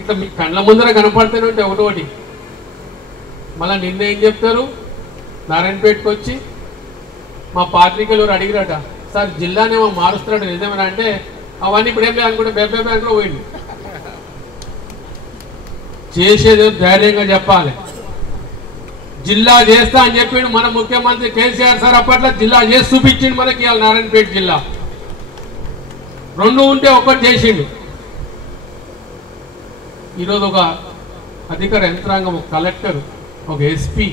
ఇట్లా మీ కళ్ళ ముందర కనపడుతూనే ఉంటే ఒకటి. మళ్ళీ నిన్న ఏం చెప్తారు, నారాయణపేటకు వచ్చి మా పాత్రికలు అడిగిరట, సార్ జిల్లానేమో మారుస్తున్నాడు నిజమేనా అంటే, అవన్నీ ఇప్పుడు ఏం అనుకుంటే బెబ్బే బ్యాంకులో పోయింది. చేసేది ధైర్యంగా చెప్పాలి. జిల్లా చేస్తా అని చెప్పిండు మన ముఖ్యమంత్రి కేసీఆర్ సార్. అప్పట్లో జిల్లా చేసి చూపించిండు మనకి. ఇవాళ నారాయణపేట జిల్లా 2 ఉంటే 1 చేసిండు. ఈరోజు ఒక అధికార యంత్రాంగం, ఒక కలెక్టర్, ఒక ఎస్పీ,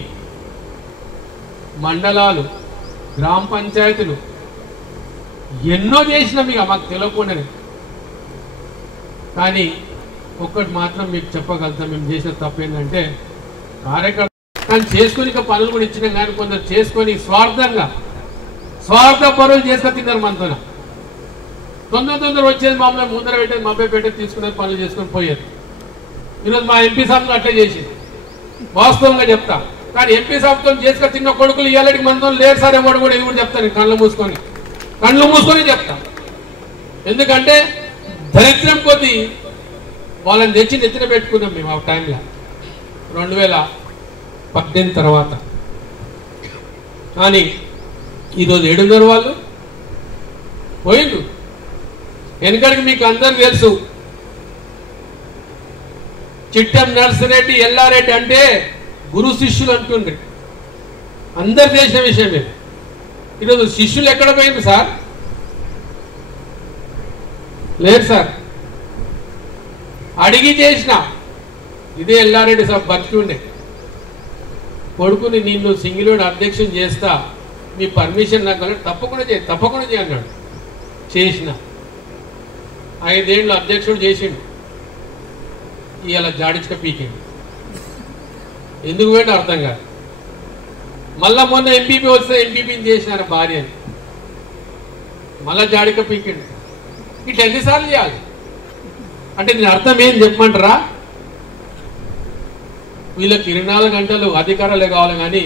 మండలాలు, గ్రామ పంచాయతీలు ఎన్నో చేసినాం ఇక మాకు తెలియకుండానే. కానీ ఒక్కటి మాత్రం మీకు చెప్పగలుగుతాం, మేము చేసిన తప్పు ఏంటంటే కార్యకర్త కానీ చేసుకుని ఇక పనులు కూడా ఇచ్చినాం. కానీ కొందరు చేసుకొని స్వార్థ పనులు చేసుకొని తిన్నారు మనతో. తొందర వచ్చేది మామూలుగా ముందర పెట్టేది, మబ్బై పెట్టేది, తీసుకునేది, పనులు చేసుకొని పోయేది. ఈరోజు మా ఎంపీ సాబ్లు అట్లే చేసేది, వాస్తవంగా చెప్తా. కానీ ఎంపీ సాబ్తో చేసుకొని తిన్న కొడుకులు ఇవాళకి మనతో లేరు సార్. ఎవడు కూడా ఇది కూడా చెప్తాను, కళ్ళు మూసుకొని చెప్తా. ఎందుకంటే దరిద్రం కొద్దీ వాళ్ళని తెచ్చి నెత్తిన పెట్టుకున్నాం మేము ఆ టైంలో 2018 తర్వాత. కానీ ఈరోజు 7 వాళ్ళు పోయిండు. వెనకడికి మీకు అందరికి తెలుసు, చిట్టెం నర్సిరెడ్డి ఎల్లారెడ్డి అంటే గురు శిష్యులు అంటుండ్రి, అందరు చేసిన విషయమే. ఈరోజు శిష్యులు ఎక్కడ పోయింది సార్? లేదు సార్. అడిగి చేసిన ఇదే ఎల్లారెడ్డి సార్ బతికి ఉండే కొడుకుని నిన్ను సింగిల్ అధ్యక్షం చేస్తా, మీ పర్మిషన్ నాకు తప్పకుండా చేయి అన్నాడు. చేసిన 5 ఏళ్ళు అధ్యక్షుడు చేసిండు. ఇవాళ జాడించుక పీకిండు. ఎందుకు పోయినా అర్థం కాదు. మళ్ళా మొన్న ఎంపీపీ వస్తే ఎంపీపీని చేసినారు భార్యని, మళ్ళా జాడిక పీకిండు. ఇట్లా ఎన్నిసార్లు చేయాలి అంటే దీని అర్థం ఏం చెప్పమంటారా? వీళ్ళకి 24 గంటలు అధికారాలే కావాలి కానీ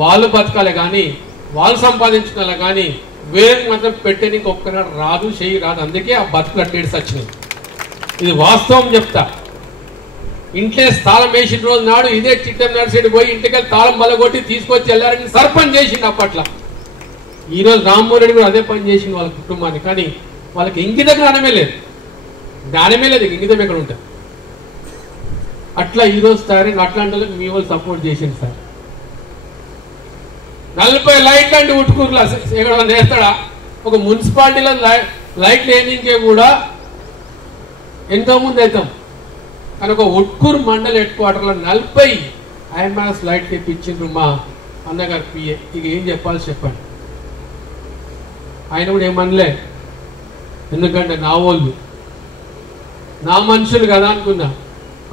వాళ్ళు బతకాలి కానీ వాళ్ళు సంపాదించుకోవాలి కానీ వేరే మాత్రం పెట్టడానికి ఒక్కనాడు రాదు, చెయ్యి రాదు. అందుకే ఆ బతుకులు అట్టేసి వచ్చినాయి. ఇది వాస్తవం చెప్తా. ఇంట్లో తాళం వేసిన రోజు నాడు ఇదే చిట్టెం నర్సిరెడ్డి పోయి ఇంటికి తాళం బలగొట్టి తీసుకొచ్చి వెళ్ళారని సర్పంచ్ చేసిండు అప్పట్లో. ఈరోజు రామ్మోహన్ రెడ్డి కూడా అదే పని చేసింది వాళ్ళ కుటుంబాన్ని. కానీ వాళ్ళకి ఇంగిత జ్ఞానమే లేదు, ఇంగితం ఎక్కడ ఉంటుంది. అట్లా ఈరోజు తయారైన అట్లాంటి వాళ్ళకి మీ వాళ్ళు సపోర్ట్ చేసింది సార్. 40 లైట్లు అంటే ఉట్టుకూరులో ఎక్కడ వేస్తాడా? ఒక మున్సిపాలిటీలో లైట్ లేనికే కూడా ఎంతో ముందు అవుతాం. కానీ ఒక ఉట్కూరు మండల హెడ్ క్వార్టర్లో 40 ఐమాస్ లైట్ తెప్పించిండ్రు మా అన్నగారు పిఏ. ఇక ఏం చెప్పాలి చెప్పండి. ఆయన కూడా ఏమనలే, ఎందుకంటే నా వాళ్ళు నా మనుషులు కదా అనుకున్నా.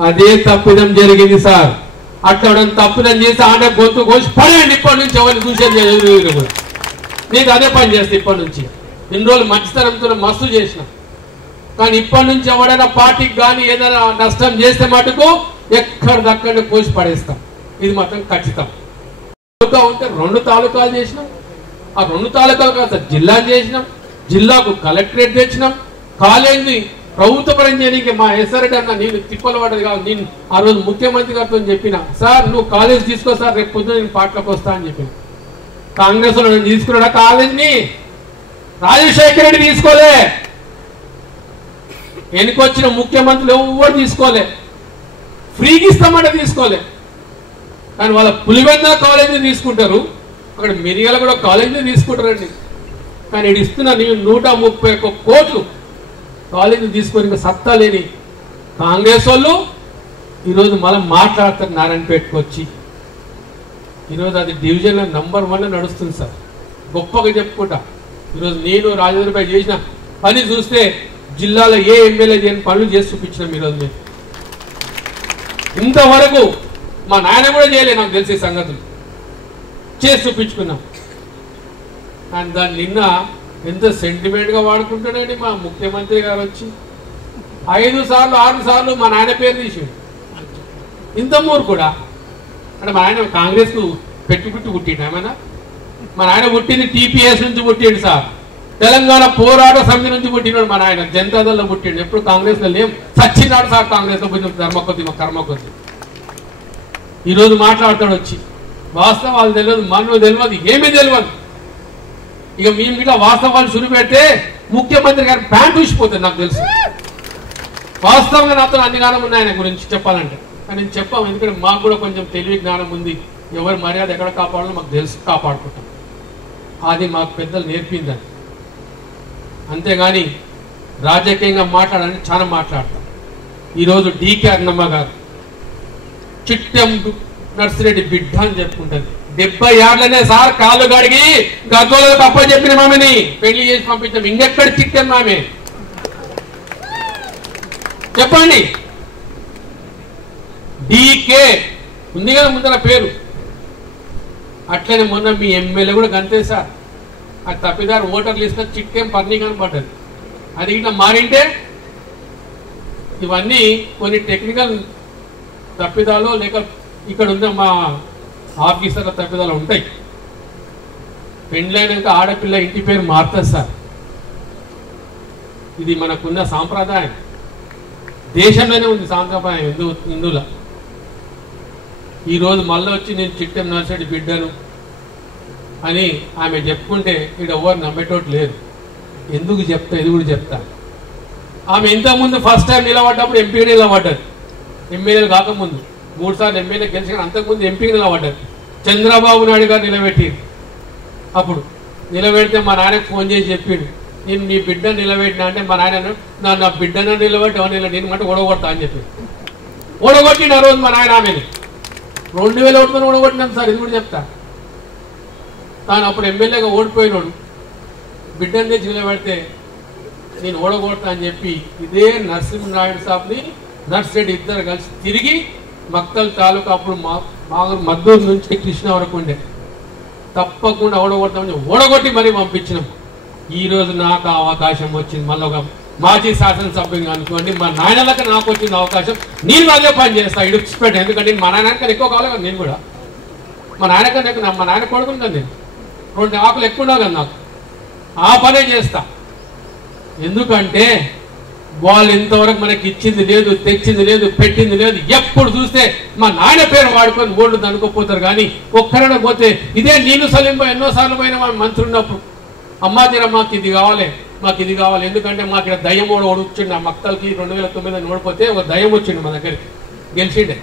అదే తప్పిదం జరిగింది సార్. అట్లా తప్పిదం చేసి ఆడ గొంతు కోసి పడేయండి. ఇప్పటి నుంచి ఎవరిని చూసేది కూడా నీకు అదే పని చేస్తే. ఇప్పటి నుంచి ఇన్ని రోజులు మంచితనంతో మస్తు చేసిన, కానీ ఇప్పటి నుంచి ఎవడైనా పార్టీకి కానీ ఏదైనా నష్టం చేస్తే మటుకు ఎక్కడిదక్కడే కోసి పడేస్తాం. ఇది మాత్రం ఖచ్చితం. తాలూకా ఉంటే 2 తాలూకాలు చేసినాం. ఆ 2 తాలూకాలు కాదు జిల్లా చేసినాం. జిల్లాకు కలెక్టరేట్ తెచ్చినాం. కాలేజీ ప్రభుత్వ పరం చేయడానికి మా ఎస్ఆర్రెడ్డి అన్న నేను తిప్పలు పడ్డది కాదు. నేను ఆ రోజు ముఖ్యమంత్రి గారితో చెప్పిన, సార్ నువ్వు కాలేజ్ తీసుకో సార్, రేపు పొద్దున నేను పార్టీలోకి వస్తా అని చెప్పిన. కాంగ్రెస్ లో నేను తీసుకున్నాడా కాలేజ్ని? రాజశేఖర రెడ్డి తీసుకోలే, ఎన్నికొచ్చిన ముఖ్యమంత్రులు ఎవరు తీసుకోలే. ఫ్రీకి ఇస్తామంటే తీసుకోలే. కానీ వాళ్ళ పులివెందుల కాలేజీని తీసుకుంటారు, అక్కడ మిరియాల కూడా కాలేజీని తీసుకుంటారండి. కానీ ఇది ఇస్తున్నా నేను 131 కోట్లు కాలేజీని తీసుకొని ఇంకా సత్తా లేని కాంగ్రెస్ వాళ్ళు ఈరోజు మనం మాట్లాడతారు నారాయణపేటకు వచ్చి. ఈరోజు అది డివిజన్లో నంబర్ 1 నడుస్తుంది సార్. గొప్పగా చెప్పుకుంటా. ఈరోజు నేను రాజేంద్ర భాయ్ చేసిన పని చూస్తే జిల్లాలో ఏ ఎమ్మెల్యే చేయని పనులు చేసి చూపించినాం. ఈరోజు మేము ఇంతవరకు మా నాయన కూడా చేయలే, నాకు తెలిసే సంగతులు చేసి చూపించుకున్నాం. అండ్ దాన్ని నిన్న ఎంత సెంటిమెంట్గా వాడుకుంటాడండి మా ముఖ్యమంత్రి గారు వచ్చి 5 సార్లు 6 సార్లు మా నాయన పేరు తీసిండు. ఇంత మూరు కూడా అంటే మా ఆయన కాంగ్రెస్కు పెట్టుకుంటూ పుట్టిండు ఏమైనా? మా నాయన పుట్టింది టీపీఎస్ నుంచి పుట్టిండు సార్. తెలంగాణ పోరాట సమితి నుంచి పుట్టినాడు మా నాయన. జనతాదళలో పుట్టిండు. ఎప్పుడు కాంగ్రెస్లో లేం. సచ్చినాడు సార్ కాంగ్రెస్లో పుట్టిన కర్మ కొద్ది. ఈరోజు మాట్లాడతాడు వచ్చి. వాస్తవాలు తెలియదు, మనకు తెలియదు, ఏమీ తెలియదు. ఇక మేము ఇట్లా వాస్తవాలు శురు పెడితే ముఖ్యమంత్రి గారి ప్యాంట్ ఊసిపోతుంది నాకు తెలుసు. వాస్తవంగా నాతో అన్ని జ్ఞానం ఉంది ఆయన గురించి చెప్పాలంటే. కానీ నేను చెప్పాము, ఎందుకంటే మాకు కూడా కొంచెం తెలివి జ్ఞానం ఉంది. ఎవరి మర్యాద ఎక్కడ కాపాడాలో మాకు తెలుసు, కాపాడుకుంటాం. అది మాకు పెద్దలు నేర్పిందని. అంతేగాని రాజకీయంగా మాట్లాడాలని చాలా మాట్లాడతాం. ఈరోజు డీకే అన్నమ్మ గారు చిట్టెం నర్సిరెడ్డి బిడ్డ అని చెప్పుకుంటుంది. 70 ఏళ్లనే సార్ కాళ్ళు గడిగి గద్దోలకు తప్ప చెప్పిన మామని పెళ్లి చేసి పంపించాం. ఇంకెక్కడ చిట్టెం మామే చెప్పండి. డీకే ఉంది కదా ముందర పేరు. అట్లనే మొన్న మీ ఎమ్మెల్యే కూడా గంతే సార్. ఆ తప్పిదారు ఓటర్లు ఇస్తే చిట్టెం పర్ని కనపడ్డది. అది ఇట్లా మారింటే ఇవన్నీ కొన్ని టెక్నికల్ తప్పిదాలు లేక ఇక్కడ ఉన్న మా ఆఫీసర్ల తప్పిదాలు ఉంటాయి. పెండ్లైనాక ఆడపిల్ల ఇంటి పేరు మారుతుంది సార్. ఇది మనకున్న సాంప్రదాయం. దేశంలోనే ఉంది సాంప్రదాయం హిందువుల. ఈరోజు మళ్ళీ వచ్చి నేను చిట్టెం నర్సిరెడ్డి బిడ్డను అని ఆమె చెప్పుకుంటే ఇక్కడ ఎవరు నమ్మేటోటి లేదు. ఎందుకు చెప్తా, ఇది కూడా చెప్తా. ఆమె ఇంతకుముందు ఫస్ట్ టైం నిలబడ్డప్పుడు ఎంపీ నిలబడ్డది. ఎమ్మెల్యేలు కాకముందు 3 సార్లు ఎమ్మెల్యే గెలిచి అంతకుముందు ఎంపీకి నిలబడ్డారు. చంద్రబాబు నాయుడు గారు నిలబెట్టి అప్పుడు నిలబెడితే మా నాయనకు ఫోన్ చేసి చెప్పిండు, నేను మీ బిడ్డ నిలబెట్టినా అంటే మా నాయన నా బిడ్డను నిలబెట్టి నేను అంటే ఓడగొడతా అని చెప్పి ఓడగొట్టిన రోజు మా నాయన ఆమెని 2000 ఓటుతో ఓడగొట్టినాం సార్. ఇది కూడా చెప్తా. తాను అప్పుడు ఎమ్మెల్యేగా ఓడిపోయినాడు బిడ్డని తెచ్చి నిలబెడితే నేను ఓడగొడతా అని చెప్పి ఇదే నరసింహనాయుడు సాబ్ని నర్సిరెడ్డి ఇద్దరు కలిసి తిరిగి మక్తల్ తాలూకా అప్పుడు మద్దూరు నుంచి కృష్ణ వరకు ఉండే తప్పకుండా ఓడగొడతామని ఓడగొట్టి మరీ పంపించినాం. ఈ రోజు నాకు అవకాశం వచ్చింది, మళ్ళీ ఒక మాజీ శాసనసభ్యుని అనుకోండి, మా నాయనలకు నాకు వచ్చింది అవకాశం. నేను అదే పని చేస్తా ఇడిచిపెట్ట, ఎందుకంటే మా నాయనకన్నా ఎక్కువ కావాలి కదా. నేను కూడా మా నాయనకన్నా ఎక్కువ, మా నాయన కొడుకుని కదా, నేను 2 ఆకులు ఎక్కువ ఉన్నావు కదా, నాకు ఆ పనే చేస్తా. ఎందుకంటే వాళ్ళు ఇంతవరకు మనకి ఇచ్చింది లేదు, తెచ్చింది లేదు, పెట్టింది లేదు. ఎప్పుడు చూస్తే మా నాయన పేరు వాడుకొని ఓళ్ళు దనుకోపోతారు. కానీ ఒక్కరైనా పోతే ఇదే నేను సలీంబా ఎన్నోసార్లు పోయిన మంత్రి ఉన్నప్పుడు, అమ్మా తీరా మాకు ఇది కావాలి, మాకు ఇది కావాలి. ఎందుకంటే మాకు ఇక్కడ దయ్యం కూడా వచ్చిండు. ఆ మక్తలకి 2009 ఓడిపోతే ఒక దయ్యం వచ్చిండు మన దగ్గరికి, గెలిచిండే.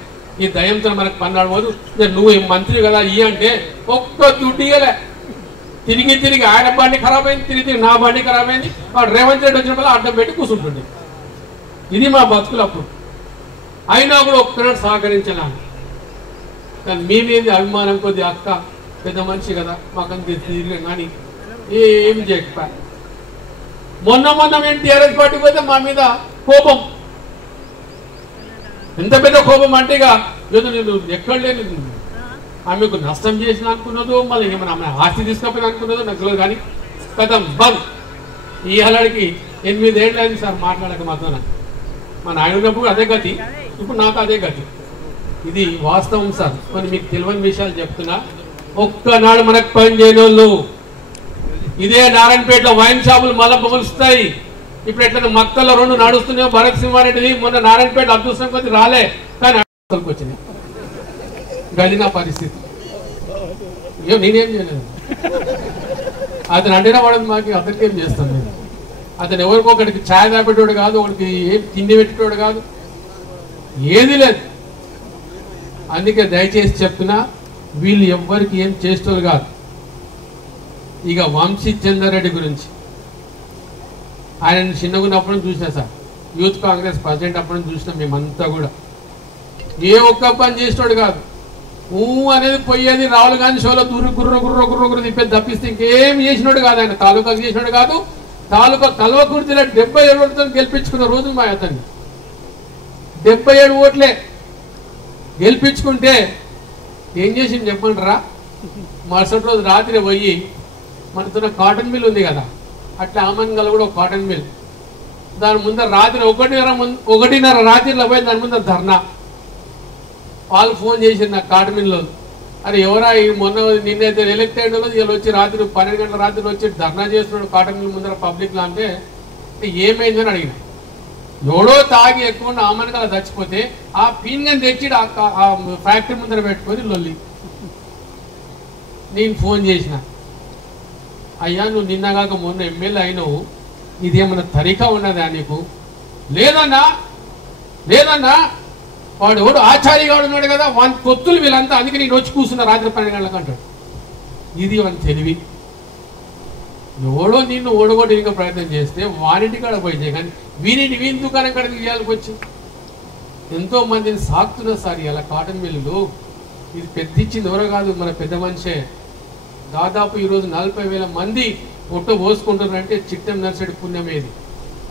ఈ దయ్యంతో మనకు పన్నాడు పోదు. నువ్వు మంత్రి కదా ఇయ్య అంటే ఒక్క దుడ్డు ఇయ్యలే. తిరిగి తిరిగి ఆయన బండి ఖరాబ్ అయింది, తిరిగి నా బండి ఖరాబ్ అయింది. వాడు రేవంత్ రెడ్డి వచ్చిన వల్ల అడ్డం పెట్టి కూర్చుంటుండే. ఇది మా బతుకులు అప్పుడు. అయినా కూడా ఒక్కనాడు సహకరించాను. కానీ మీ మీద అభిమానం కొద్ది అక్క పెద్ద మనిషి కదా మాకంత తిరిగి కానీ ఏం చేయకపోయా. మొన్న మేము టీఆర్ఎస్ పార్టీకి పోతే మా మీద కోపం, ఎంత పెద్ద కోపం అంటే ఇక ఏదో నేను ఎక్కడ లేని ఆమెకు నష్టం చేసిన అనుకున్నదో, మళ్ళీ ఏమైనా ఆమె ఆస్తి తీసుకపోయిన అనుకున్నదో నాకు తెలియదు. కానీ కథం బంద్. ఈ అలడికి 8 ఏళ్ళు అయింది సార్ మాట్లాడక మాతో. మా నాయన ఉన్నప్పుడు అదే గతి, ఇప్పుడు నాకు అదే గతి. ఇది వాస్తవం సార్. కొన్ని మీకు తెలియని విషయాలు చెప్తున్నా. ఒక్కనాడు మనకు పని చేయని వాళ్ళు ఇదే నారాయణపేటలో వైన్ షాపులు మళ్ళీ పొగులుస్తాయి. ఇప్పుడు ఎట్లా మక్కల్లో 2 నడుస్తున్నాయో భరత్ సింహారెడ్డిది మొన్న నారాయణపేట అదృష్టం కొద్ది రాలే, కానీ వచ్చినాయి. గది నా పరిస్థితి. ఏం నేనేం చేయలేదు. అతను అంటేనే వాడు మాకు అతనికి ఏం చేస్తాను నేను. అతను ఎవరికి ఒకటికి ఛాయ్ తాపెట్టేవాడు కాదు, ఒకటికి ఏం తిండి పెట్టేవాడు కాదు, ఏది లేదు. అందుకే దయచేసి చెప్తున్నా, వీళ్ళు ఎవ్వరికి ఏం చేసేవాళ్ళు కాదు. ఇక వంశీ చంద్రారెడ్డి గురించి ఆయన చిన్నగున్నప్పుడు చూసినా సార్, యూత్ కాంగ్రెస్ ప్రెసిడెంట్ అప్పుడు చూసినాం మేమంతా కూడా. ఏ ఒక్క పని చేసేవాడు కాదు. అనేది పోయేది రావులు కానీ షోలో గుర్ర తిప్పేది తప్పిస్తే ఇంకేం చేసినాడు కాదు. ఆయన తాలూకాకు చేసినాడు కాదు. తాలూకా కల్వకుర్తిలో 77 ఓట్లతో గెలిపించుకున్న రోజు మా అతన్ని 77 ఓట్లే గెలిపించుకుంటే ఏం చేసింది చెప్పండి రా. మరుసటి రోజు రాత్రి పోయి మనతో కాటన్ మిల్ ఉంది కదా, అట్లా ఆమన్గల్ కూడా ఒక కాటన్ మిల్, దాని ముందర రాత్రి 1:30 రాత్రిలో పోయి దాని ముందర ధర్నా. వాళ్ళు ఫోన్ చేసింది నాకు కాటన్ మిల్లో, అరే ఎవరా మొన్న నిన్నైతే ఎలక్ట్ అయిన వాళ్ళు వీళ్ళు వచ్చి రాత్రి 12 గంటల రాత్రి వచ్చి ధర్నా చేస్తున్నాడు కాటన్ మిల్ ముందర పబ్లిక్లో. అంటే ఏమైందని అడిగిన. ఎవడో తాగి ఎక్కువ ఆమన్గల చచ్చిపోతే ఆ పీన్గని తెచ్చి ఆ ఫ్యాక్టరీ ముందర పెట్టుకొని లొల్లి. నేను ఫోన్ చేసిన, అయ్యా నువ్వు నిన్నగాక మొన్న ఎమ్మెల్యే అయినావు, ఇదేమన్నా తరీకా ఉన్నదా నీకు? లేదన్నా వాడు ఎవడు ఆచార్యగా ఉన్నాడు కదా, వాని పొత్తులు వీళ్ళంతా, అందుకే నేను వచ్చి కూర్చున్నా రాత్రి 12 గంటలకు అంటాడు. ఇది వాని తెలివి. ఎవడో నిన్ను ఓడగొట్టడానికి ప్రయత్నం చేస్తే వారింటి కాడ పోయి చేయ, కానీ వీని దుకాణం కాడ తీయాలకు వచ్చి ఎంతో మందిని సాగుతున్నారు సార్ ఇలా కాటన్ మిల్లులు. ఇది పెద్ద ఇచ్చింది ఎవరో కాదు, మన పెద్ద మనిషే. దాదాపు ఈరోజు 40,000 మంది పొట్ట పోసుకుంటున్నారంటే చిట్టెం నర్సరెడ్డి పుణ్యమేది.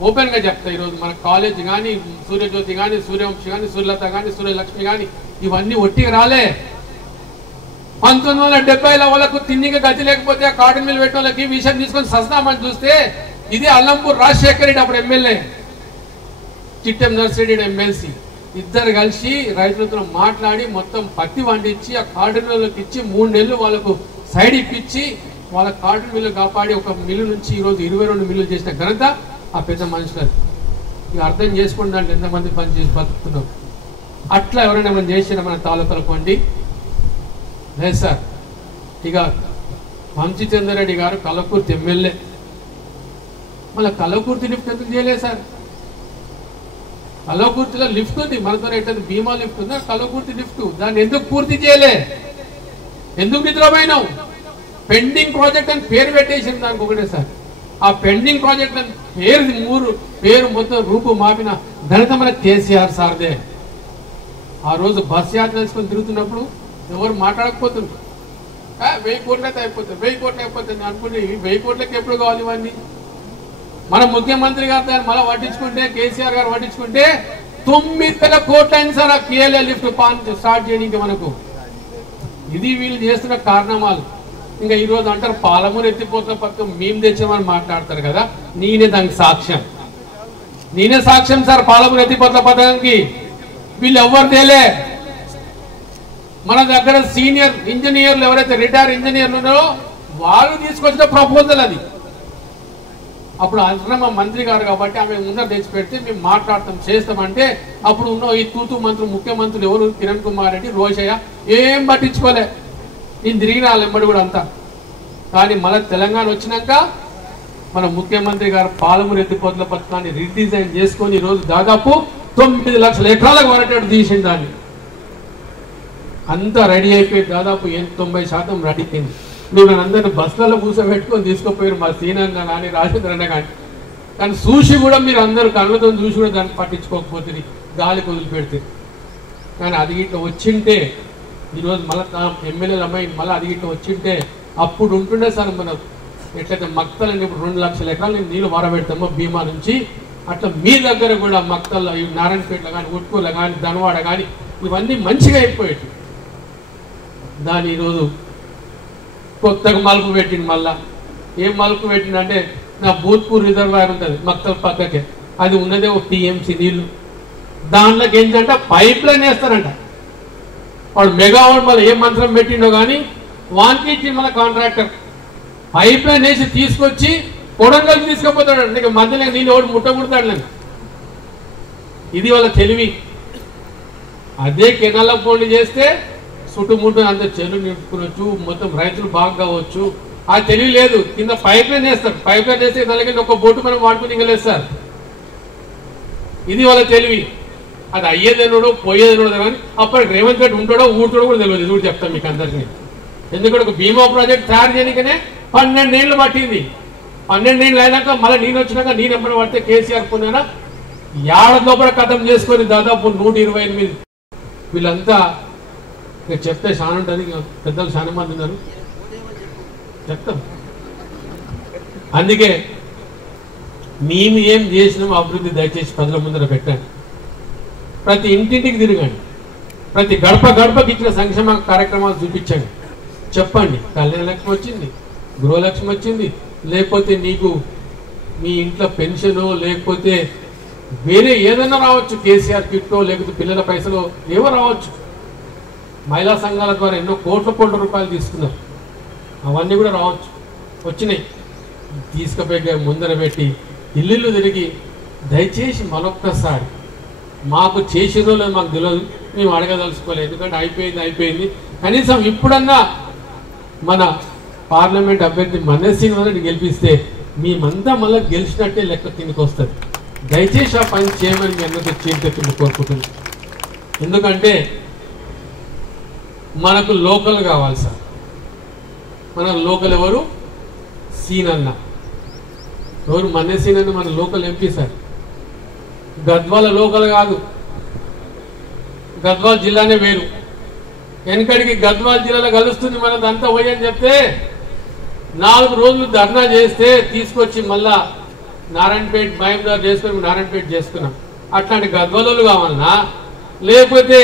ఓపెన్గా చెప్తా, ఈరోజు మన కాలేజ్ కానీ, సూర్యజ్యోతి కానీ, సూర్యవంశి కానీ, సూర్యలత కానీ, సూర్యలక్ష్మి కానీ ఇవన్నీ ఒట్టిగా రాలే. 1970లో వాళ్ళకు తిన్నిగా గతి లేకపోతే ఆ కాటన్ మిల్ పెట్టిన వాళ్ళకి విషయం తీసుకొని సస్తామని చూస్తే ఇదే అల్లంపూర్ రాజశేఖర్ రెడ్డి అప్పుడు ఎమ్మెల్యే, చిట్టెం నర్సరెడ్డి ఎమ్మెల్సీ ఇద్దరు కలిసి రైతులతో మాట్లాడి మొత్తం పత్తి వండించి ఆ కాటన్ మిల్లుకి ఇచ్చి 3 నెలలు వాళ్ళకు సైడ్ ఇప్పించి వాళ్ళ కాటన్ మిల్లు కాపాడి ఒక మిల్లు నుంచి ఈరోజు 22 మిల్లులు చేసిన ఘనత ఆ పెద్ద మనుషులు. ఇక అర్థం చేసుకోండి దాంట్లో ఎంతమంది పని చేసి బతుకుతున్నాం. అట్లా ఎవరైనా మనం చేసిన మన తాలూకాలు పండి లేదు సార్. ఇక వంశీ చంద్రారెడ్డి గారు కలకుర్తి ఎమ్మెల్యే, మళ్ళీ కలకుర్తి లిఫ్ట్ ఎందుకు చేయలేదు సార్? కల్వకుర్తిలో లిఫ్ట్ ఉంది, మనతో ఎట్లా భీమా లిఫ్ట్ ఉందా, కల్వకుర్తి లిఫ్ట్. దాన్ని ఎందుకు పూర్తి చేయలే? ఎందుకు నిద్రపోయినావు? పెండింగ్ ప్రాజెక్ట్ అని పేరు పెట్టేసింది దానికి ఒకటేసారి. ఆ పెండింగ్ ప్రాజెక్ట్ అని పేరు మొత్తం రూపు మాపిన ఘనత మన కేసీఆర్ సార్దే. ఆ రోజు బస్ యాత్ర వేసుకొని తిరుగుతున్నప్పుడు ఎవరు మాట్లాడకపోతున్నారు. 1000 కోట్లు అయితే అయిపోతుంది, 1000 కోట్లు అయిపోతుంది అనుకుంటే 1000 కోట్లకి ఎప్పుడు కావాలి ఇవన్నీ? మన ముఖ్యమంత్రి గారు దాన్ని మళ్ళీ పట్టించుకుంటే, కేసీఆర్ గారు పట్టించుకుంటే 9,000 కోట్లు అయింది సార్ ఆ కేఎల్ఏ లిఫ్ట్ స్టార్ట్ చేయడానికి మనకు. ఇది వీళ్ళు చేస్తున్న కారణాలు. ఇంకా ఈ రోజు అంటారు పాలమూరు ఎత్తిపోతున్న పథకం మేము తెచ్చామని మాట్లాడతారు కదా, నేనే దానికి సాక్ష్యం. నేనే సాక్ష్యం సార్ పాలమూరు ఎత్తిపోతున్న పథకానికి. వీళ్ళు ఎవరు తేలే. మన దగ్గర సీనియర్ ఇంజనీర్లు ఎవరైతే రిటైర్ ఇంజనీర్లు ఉన్నారో వాళ్ళు తీసుకొచ్చిన ప్రపోజల్ అది. అప్పుడు అశ్రమ మంత్రి గారు కాబట్టి ఆమె ముందర తెచ్చి పెడితే మేము మాట్లాడతాం చేస్తామంటే అప్పుడు ఉన్న ఈ తూతు మంత్రులు ముఖ్యమంత్రులు ఎవరు కిరణ్ కుమార్ రెడ్డి, రోషయ్య ఏం పట్టించుకోలే. నేను తిరిగిన వాళ్ళెంబడి కూడా అంతా. కానీ మళ్ళీ తెలంగాణ వచ్చినాక మన ముఖ్యమంత్రి గారు పాలమూరు ఎత్తిపోతల పథకాన్ని రీడిజైన్ చేసుకొని ఈరోజు దాదాపు 9 లక్షల ఎకరాలకు వరటట్టు తీసింది. దాన్ని అంతా రెడీ అయిపోయి దాదాపు 90% రెడీ అయింది. నువ్వు నన్ను అందరిని బస్సులలో కూర్చోబెట్టుకొని తీసుకుపోయారు మా సీనన్న కానీ రాజేంద్ర అన్న కానీ. కానీ చూసి కూడా మీరు అందరూ కళ్ళతో చూసి కూడా దాన్ని పట్టించుకోకపోతే గాలికి వదిలిపెడితే. కానీ అది ఇట్లా వచ్చింటే ఈరోజు మళ్ళీ ఎమ్మెల్యేలు అమ్మాయి మళ్ళీ అది ఇట్లా వచ్చింటే అప్పుడు ఉంటుండే సార్ మనం ఎట్లయితే మక్తలని ఇప్పుడు 2 లక్షల ఎకరాలు నీళ్ళు వారబెడతామో భీమా నుంచి, అట్లా మీ దగ్గర కూడా మక్తల్లో నారాయణపేటలో కానీ ఉట్కూరులో కానీ ధనవాడ కానీ ఇవన్నీ మంచిగా అయిపోయాయి. దాని ఈరోజు కొత్తగా మలుపు పెట్టింది. మళ్ళా ఏం మలుపు పెట్టిందంటే నా భూత్పూర్ రిజర్వాయర్ ఉంటుంది మక్తల్ పక్కకే, అది ఉన్నదే ఒక టీఎంసీ నీళ్లు. దాంట్లోకి ఏంటంటే పైప్ లైన్ వేస్తారంట. వాడు మెగావాట్ మళ్ళీ ఏ మంత్రం పెట్టిండో కానీ వానికి ఇచ్చి మన కాంట్రాక్టర్ పైప్ లైన్ వేసి తీసుకొచ్చి కొడంగల్ తీసుకుపోతాడు. నీకు మధ్యలో నీళ్ళు ఒకటి ముట్టకుడతాడు నేను. ఇది వాళ్ళ తెలివి. అదే కెనాల పోండి చేస్తే చుట్టుముట్టు అంత చెరువు నింపుకోవచ్చు, మొత్తం రైతులు బాగా కావచ్చు. ఆ తెలివి లేదు. కింద పైప్ లైన్ వేస్తారు, పైప్ లైన్ వేస్తే దానికి ఒక బోటు మనం వాడుకుని ఇంకలేదు సార్. ఇది వాళ్ళ తెలివి. అది అయ్యేదన్నాడు పోయేదన్నాడు కానీ అప్పటికి రేవంత్ రెడ్డి ఉంటాడో ఊరుతాడో కూడా తెలియదు. ఇది కూడా చెప్తాను మీకు అందరికీ. ఎందుకంటే ఒక భీమా ప్రాజెక్ట్ తయారు చేయడానికనే 12 ఏళ్ళు పట్టింది. 12 ఏళ్ళు అయినాక మళ్ళీ నేను వచ్చినాక నేను ఎప్పుడు పడితే కేసీఆర్ పొందినా ఏడాది లోపల కథం చేసుకొని దాదాపు 128 వీళ్ళంతా చెప్తే చాలా ఉంటుంది. పెద్దలు చాలా మంది ఉన్నారు చెప్తాం. అందుకే మేము ఏం చేసినామో అభివృద్ధి దయచేసి ప్రజల ముందర పెట్టండి. ప్రతి ఇంటింటికి తిరగండి, ప్రతి గడప గడపకి ఇచ్చిన సంక్షేమ కార్యక్రమాలు చూపించండి, చెప్పండి. కళ్యాణ లక్ష్మి వచ్చింది, గృహలక్ష్మి వచ్చింది, లేకపోతే నీకు మీ ఇంట్లో పెన్షను, లేకపోతే వేరే ఏదైనా రావచ్చు, కేసీఆర్ కిట్టో, లేకపోతే పిల్లల పైసలు ఏవో రావచ్చు. మహిళా సంఘాల ద్వారా ఎన్నో కోట్ల రూపాయలు తీసుకున్నారు, అవన్నీ కూడా రావచ్చు, వచ్చినాయి. తీసుకుపోయి ముందర పెట్టి ఇల్లు తిరిగి దయచేసి మరొక్కసారి మాకు చేసేదో లేదు మాకు తెలియదు, మేము అడగదలుచుకోలేదు. ఎందుకంటే అయిపోయింది. కనీసం ఇప్పుడన్నా మన పార్లమెంట్ అభ్యర్థి మనస్సిని గెలిపిస్తే మేమంతా మళ్ళీ గెలిచినట్టే లెక్క కిందకి వస్తుంది. దయచేసి ఆ పని చేయమని మీ అందరికీ చేతులు కోరుకుంటున్నాను. ఎందుకంటే మనకు లోకల్ కావాలి సార్. మన లోకల్ ఎవరు? సీనన్న. ఎవరు? మన్నే సీనన్న మన local MP sir. Gadwal local కాదు, గద్వాల జిల్లానే వేరు. వెనకడికి గద్వాల జిల్లాలో కలుస్తుంది మనదంతా పోయి అని చెప్తే 4 రోజులు ధర్నా చేస్తే తీసుకొచ్చి మళ్ళా నారాయణపేట మహబూబ్నగర్ చేసుకుని నారాయణపేట చేసుకున్నాం. అట్లాంటి గద్వాలలు కావాలన్నా, లేకపోతే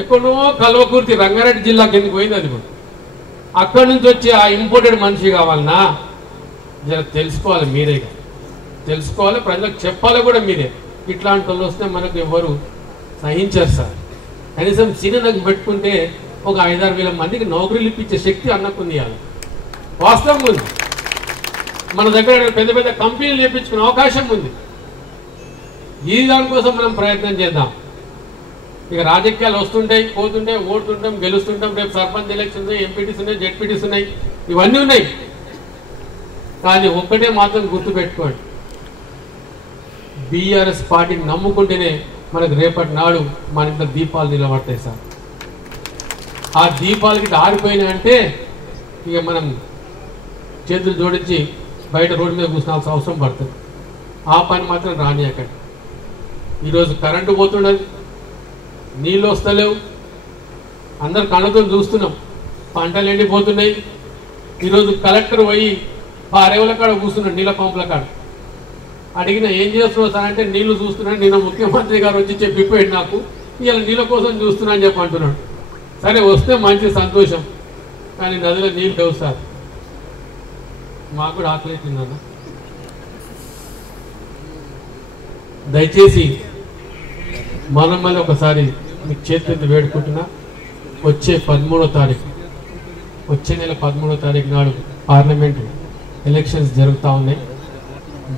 ఎక్కడో కల్వకుర్తి రంగారెడ్డి జిల్లాకి ఎందుకు పోయింది, అది కూడా అక్కడి నుంచి వచ్చి ఆ ఇంపోర్టెడ్ మనిషి కావాలన్నా జర తెలుసుకోవాలి. మీరే తెలుసుకోవాలి, ప్రజలకు చెప్పాలి కూడా మీరే. ఇట్లాంటి వాళ్ళు వస్తే మనకు ఎవరు సహించారు సార్. కనీసం సీనియర్లకు పెట్టుకుంటే ఒక 5-6 వేల మందికి నౌకరీలు ఇప్పించే శక్తి అన్నకుంది. అది వాస్తవం ఉంది. మన దగ్గర పెద్ద పెద్ద కంపెనీలు చేయించుకునే అవకాశం ఉంది. ఈ దానికోసం మనం ప్రయత్నం చేద్దాం. ఇక రాజకీయాలు వస్తుంటాయి, పోతుంటాయి, ఓడుతుంటాం, గెలుస్తుంటాం. రేపు సర్పంచ్ ఎలక్షన్స్ ఉన్నాయి, ఎంపీటీస్ ఉన్నాయి, జెడ్పీటీస్ ఉన్నాయి, ఇవన్నీ ఉన్నాయి. కానీ ఒక్కటే మాత్రం గుర్తుపెట్టుకోండి, బీఆర్ఎస్ పార్టీని నమ్ముకుంటేనే మనకు రేపటి నాడు మన ఇంట్లో దీపాలు నిలబడతాయి సార్. ఆ దీపాలకి ఆరిపోయినాయంటే ఇక మనం చేతులు జోడించి బయట రోడ్డు మీద కూర్చోవాల్సిన అవసరం పడుతుంది. ఆ పని మాత్రం రానియకండి. ఈరోజు కరెంటు పోతున్నది, నీళ్ళు వస్తలేవు, అందరు కళ్ళతో చూస్తున్నాం, పంటలు ఎండిపోతున్నాయి. ఈరోజు కలెక్టర్ పోయి పారేవుల కాడ కూర్చున్నాడు, నీళ్ళ పంపుల కాడ. అడిగిన ఏం చేస్తున్నావు సార్ అంటే నీళ్లు చూస్తున్నాను, నిన్న ముఖ్యమంత్రి గారు వచ్చి చెప్పిపోయాడు నాకు, ఇలా నీళ్ళ కోసం చూస్తున్నా అని చెప్పి అంటున్నాడు. సరే వస్తే మంచి సంతోషం, కానీ నదిలో నీళ్ళు లేవు సార్. మాకు కూడా ఆకలేట్టిందన్న. దయచేసి మనం మళ్ళీ ఒకసారి మీకు చేతులెత్తి వేడుకుంటున్నా, వచ్చే 13వ తారీఖు, వచ్చే నెల 13వ తారీఖు నాడు పార్లమెంట్ ఎలక్షన్స్ జరుగుతూ ఉన్నాయి.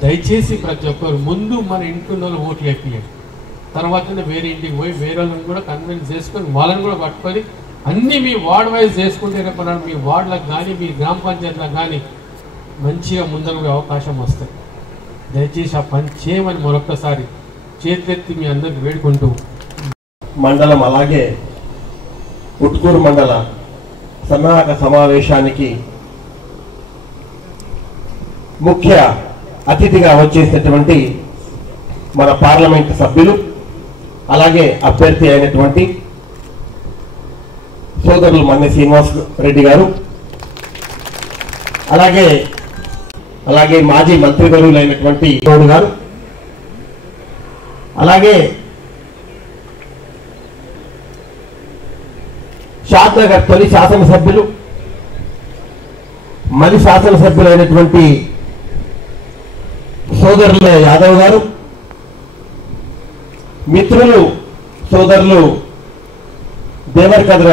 దయచేసి ప్రతి ఒక్కరు ముందు మన ఇంట్లో ఓట్లు వేపియండి, తర్వాతనే వేరే ఇంటికి పోయి వేరే వాళ్ళని కూడా కన్విన్స్ చేసుకొని వాళ్ళని కూడా పట్టుకొని అన్నీ మీ వార్డ్ వైజ్ చేసుకుంటే రేపు మీ వార్డులకు కానీ మీ గ్రామ పంచాయతీలకు కానీ మంచిగా ముందుకు పోయే అవకాశం వస్తుంది. దయచేసి ఆ పని చేయమని మరొక్కసారి చేతులెత్తి మీ అందరికి వేడుకుంటూ మండలం అలాగే ఉట్కూరు మండల సన్నాహక సమావేశానికి ముఖ్య అతిథిగా వచ్చేసినటువంటి మన పార్లమెంట్ సభ్యులు అలాగే అభ్యర్థి అయినటువంటి సోదరులు మన్నె శ్రీనివాస్ రెడ్డి గారు, అలాగే మాజీ మంత్రివర్యులైనటువంటి గౌడ్ గారు, అలాగే షాద్నగర్ తొలి శాసనసభ్యులు మలి శాసనసభ్యులైనటువంటి సోదరుల యాదవ్ గారు, మిత్రులు సోదరులు దేవరకద్ర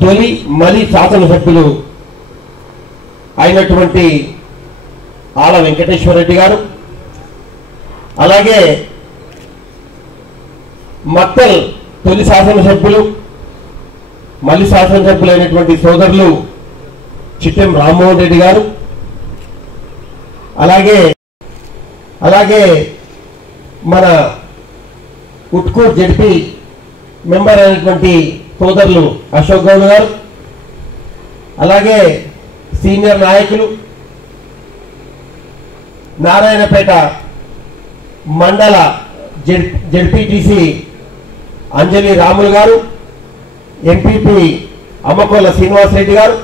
తొలి మలి శాసనసభ్యులు అయినటువంటి ఆల వెంకటేశ్వర రెడ్డి గారు, అలాగే మక్తల్ తొలి శాసనసభ్యులు మలి శాసనసభ్యులైనటువంటి సోదరులు చిట్టెం రామ్మోహన్ రెడ్డి గారు, అలాగే మన ఉట్కూర్ జడ్పీ మెంబర్ అయినటువంటి సోదరులు అశోక్ గౌడ్ గారు, అలాగే సీనియర్ నాయకులు నారాయణపేట మండల జడ్పీటీసీ అంజలి రాములు గారు, ఎంపీపీ అమ్మకోల శ్రీనివాస్ రెడ్డి గారు,